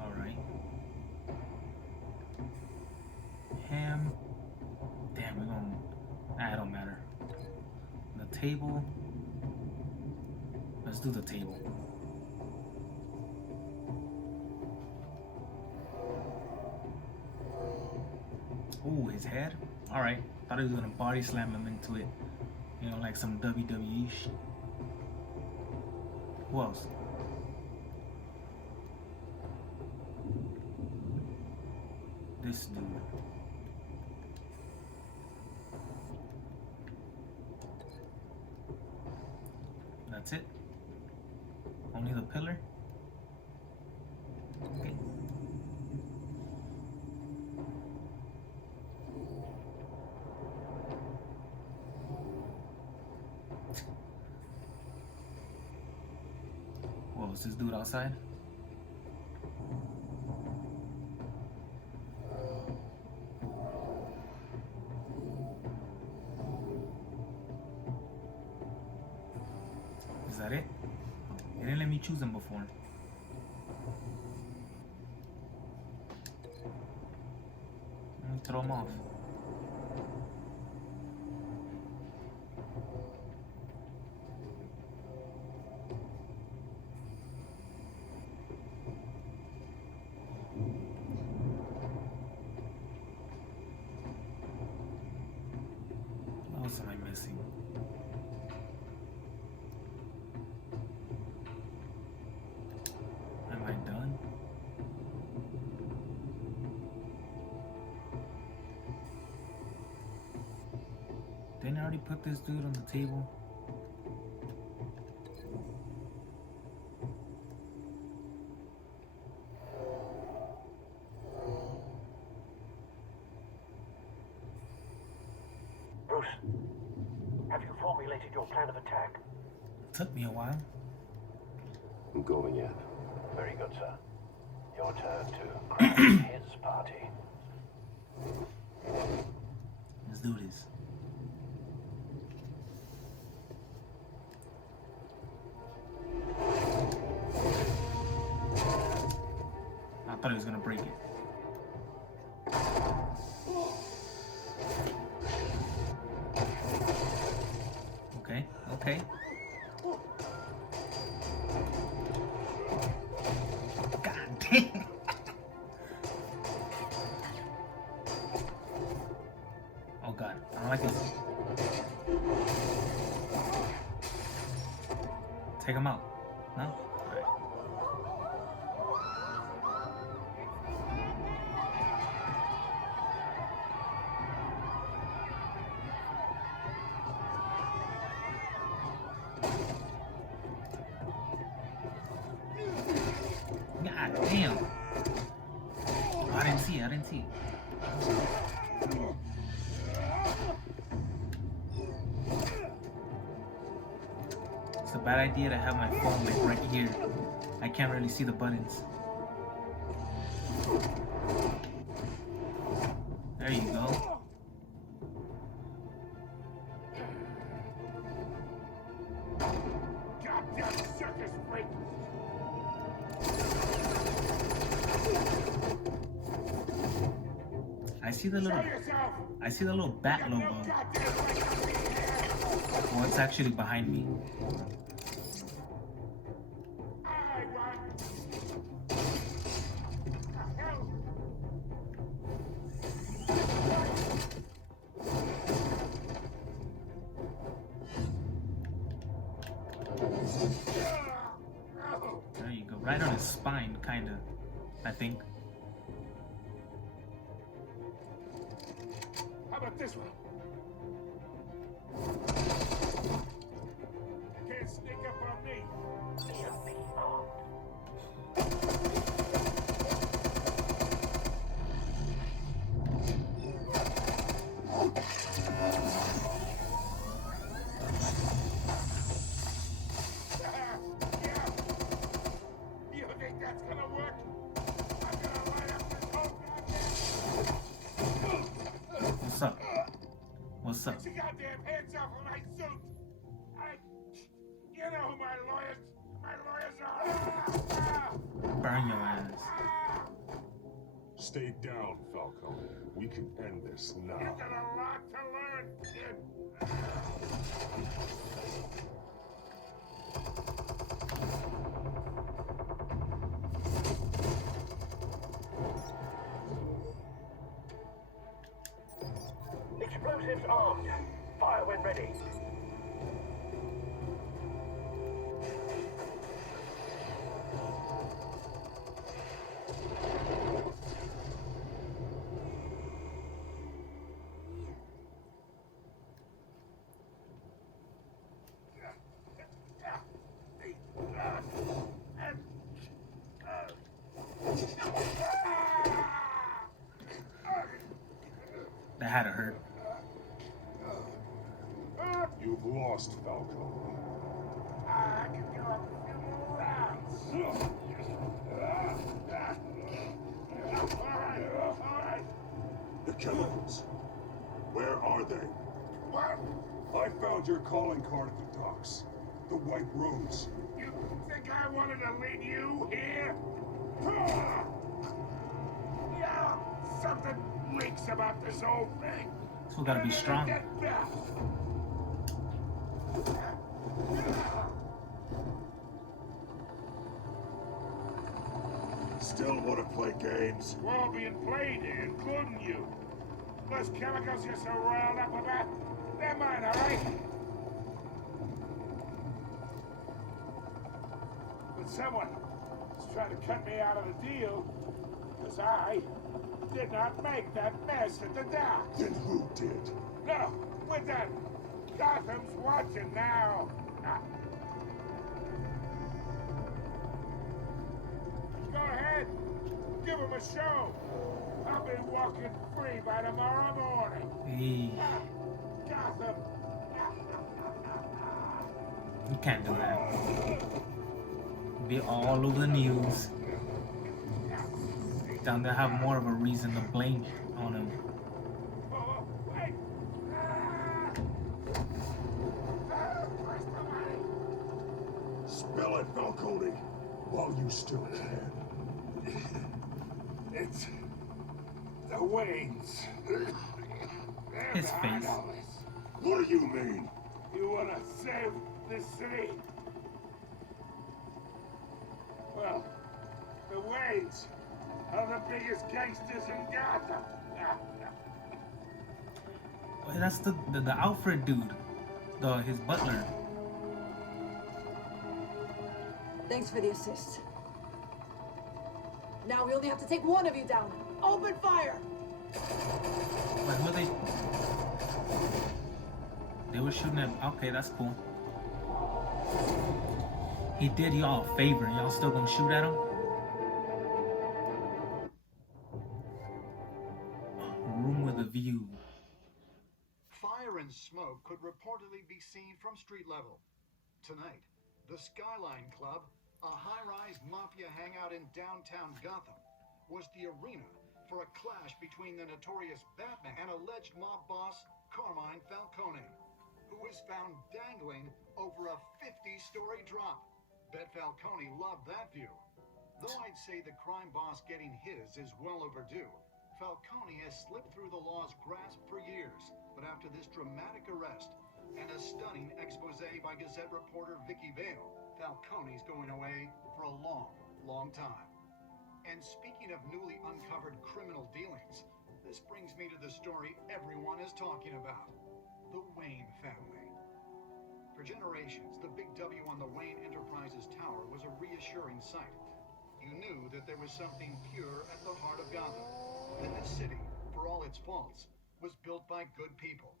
All right. Ham. Damn, we're gonna. Nah, it don't matter. The table. Let's do the table. Ooh, his head? Alright. Thought he was gonna body slam him into it. You know, like some WWE shit. Who else? This dude. That's it? Only the pillar? Okay. Whoa, is this dude outside? Is that it? They didn't let me choose him before. Let me throw him off. What else am I missing? Am I done? Didn't I already put this dude on the table? Bruce, have you formulated your plan of attack? Took me a while. I'm going in. Very good, sir. Your turn to crash his party. Let's do this. I thought he was gonna break it. Okay, okay. God damn. Oh god, I don't like this. Take him out. No? Alright. God damn. Oh, I didn't see it. bad idea to have my phone like right here. I can't really see the buttons. There you go. Goddamn circus freak! I see the little bat logo. Oh, it's actually behind me. There you go. Right on his spine, kinda. I think. How about this one? You can't sneak up on me. You think that's gonna work? I'm gonna light up this whole goddamn... What's up? What's up? Get your goddamn hands off of my suit! You know who my lawyers are! Burn your ass. Stay down, Falcone. We can end this now. You got a lot to learn, kid! Explosives armed. Fire when ready. That had to hurt. You've lost, Falcone. I can go up a few more rounds. All right. The chemicals. Where are they? What? I found your calling card at the docks. The White Rose. You think I wanted to lead you here? Yeah, something leaks about this whole thing. So we gotta be strong. Get back. Still want to play games? We're all being played, including you. Those chemicals you're so riled up about, they're mine, all right? But someone is trying to cut me out of the deal because I did not make that mess at the dock. Then who did? No, we're done. Gotham's watching now. Go ahead. Give him a show. I'll be walking free by tomorrow morning. Hey, Gotham. you can't do that. Be all over the news. Down there have more of a reason to blame on him. Spill it, Falcone, while you still can. It's the Waynes. His face. What do you mean? You want to save this city? Well, the Waynes are the biggest gangsters in Gotham. Wait, that's the Alfred dude, his butler. Thanks for the assist. Now we only have to take one of you down. Open fire! Wait, who are they? They were shooting at. Okay, that's cool. He did y'all a favor. Y'all still gonna shoot at him? Room with a view. Fire and smoke could reportedly be seen from street level. Tonight, The Skyline Club, a high-rise mafia hangout in downtown Gotham, was the arena for a clash between the notorious Batman and alleged mob boss Carmine Falcone, who was found dangling over a 50-story drop. Bet Falcone loved that view. Though I'd say the crime boss getting his is well overdue, Falcone has slipped through the law's grasp for years. But after this dramatic arrest and a stunning expose by Gazette reporter Vicky Vale, Falcone's going away for a long, long time. And speaking of newly uncovered criminal dealings, this brings me to the story everyone is talking about: the Wayne family. For generations, the big W on the Wayne Enterprises tower was a reassuring sight. You knew that there was something pure at the heart of Gotham, that this city, for all its faults, was built by good people.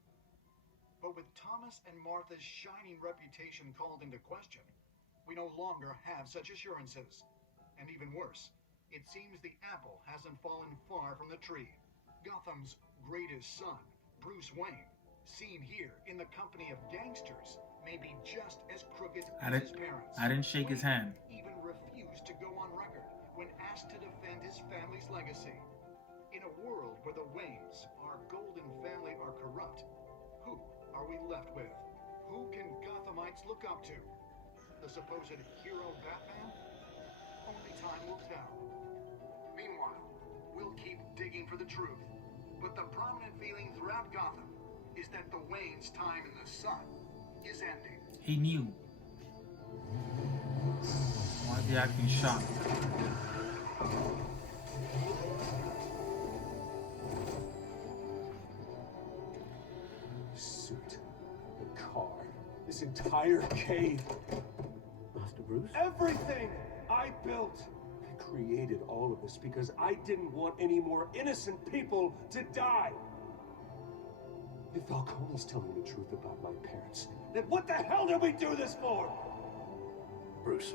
But with Thomas and Martha's shining reputation called into question, we no longer have such assurances. And even worse, it seems the apple hasn't fallen far from the tree. Gotham's greatest son, Bruce Wayne, seen here in the company of gangsters, may be just as crooked as his parents. I didn't shake his hand. Even refused to go on record when asked to defend his family's legacy. In a world where the Waynes, our golden family, are corrupt, who are we left with? Who can Gothamites look up to? The supposed hero Batman? Only time will tell. Meanwhile, we'll keep digging for the truth. But the prominent feeling throughout Gotham is that the Waynes' time in the sun is ending. He knew. Why is he acting shocked? The suit, the car, this entire cave. Master Bruce? Everything I built. I created all of this because I didn't want any more innocent people to die. If Falcone's telling the truth about my parents, then what the hell did we do this for? Bruce,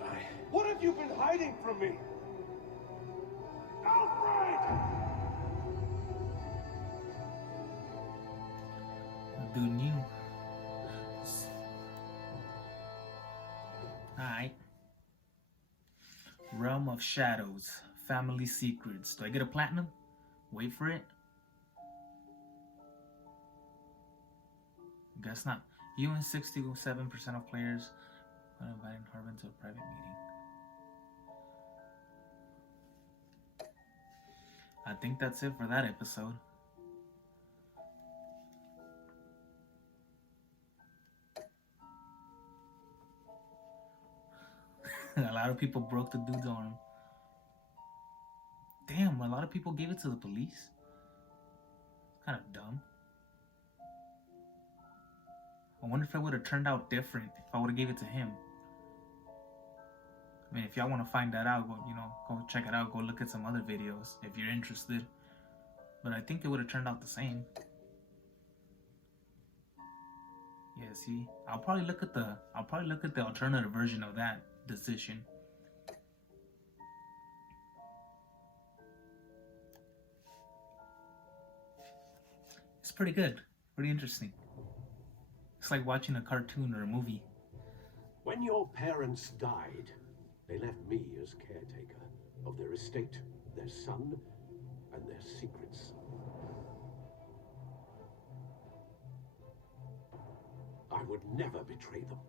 What have you been hiding from me? Alfred! The dude knew. Alright. Realm of Shadows. Family Secrets. Do I get a platinum? Wait for it. Guess not. You and 67% of players are inviting Harvin to a private meeting. I think that's it for that episode. A lot of people broke the dude's arm. Damn, a lot of people gave it to the police. Kind of dumb. I wonder if it would have turned out different if I would have gave it to him. I mean, if y'all want to find that out, go check it out. Go look at some other videos if you're interested. But I think it would have turned out the same. Yeah, see, I'll probably look at the alternative version of that decision. It's pretty good, pretty interesting. It's like watching a cartoon or a movie. when your parents died, they left me as caretaker of their estate, their son, and their secrets. I would never betray them.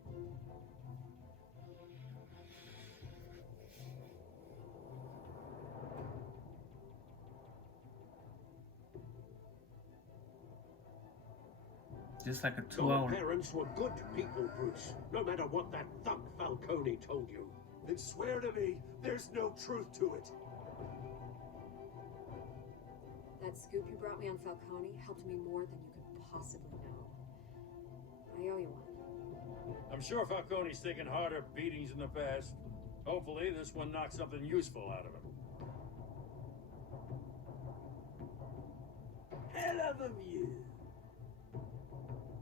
Just like a Your 2-hour. parents were good people, Bruce, no matter what that thug Falcone told you. Then swear to me there's no truth to it. That scoop you brought me on Falcone helped me more than you could possibly know. I owe you one. I'm sure Falcone's taken harder beatings in the past. Hopefully, this one knocks something useful out of him. Hell of a view.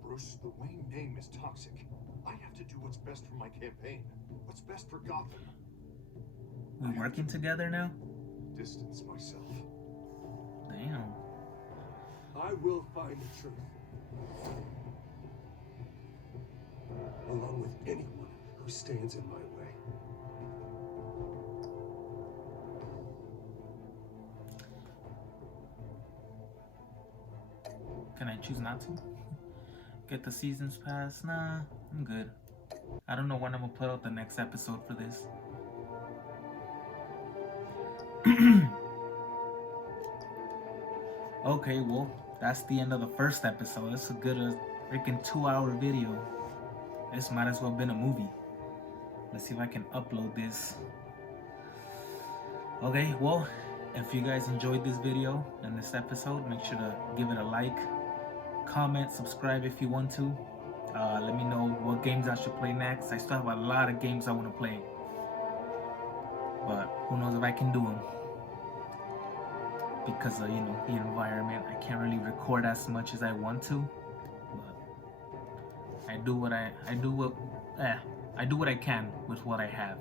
Bruce, the Wayne name is toxic. I have to do what's best for my campaign. What's best for Gotham. We working together now? Distance myself. Damn. I will find the truth. Along with anyone who who stands in my way. Can I choose not to? Get the seasons pass? Nah, I'm good. I don't know when I'm gonna put out the next episode for this. Okay, well, that's the end of the first episode. It's a good freaking 2-hour video. This might as well have been a movie. Let's see if I can upload this. Okay, well, if you guys enjoyed this video and this episode, make sure to give it a like, comment, subscribe if you want to. Let me know what games I should play next. I still have a lot of games I want to play, but who knows if I can do them because of, you know, the environment. I can't really record as much as I want to, but I do what I can with what I have.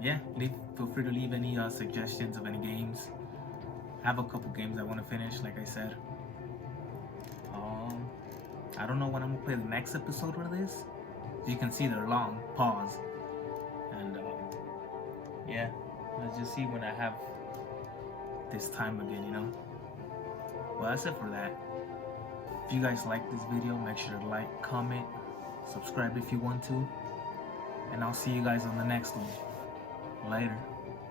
Yeah, feel free to leave any suggestions of any games. I have a couple games I want to finish, like I said. I don't know when I'm gonna play the next episode of this. You can see they're long. Pause. And yeah, let's just see when I have this time again, you know. Well, that's it for that. If you guys like this video, make sure to like, comment, subscribe if you want to, and I'll see you guys on the next one. Later.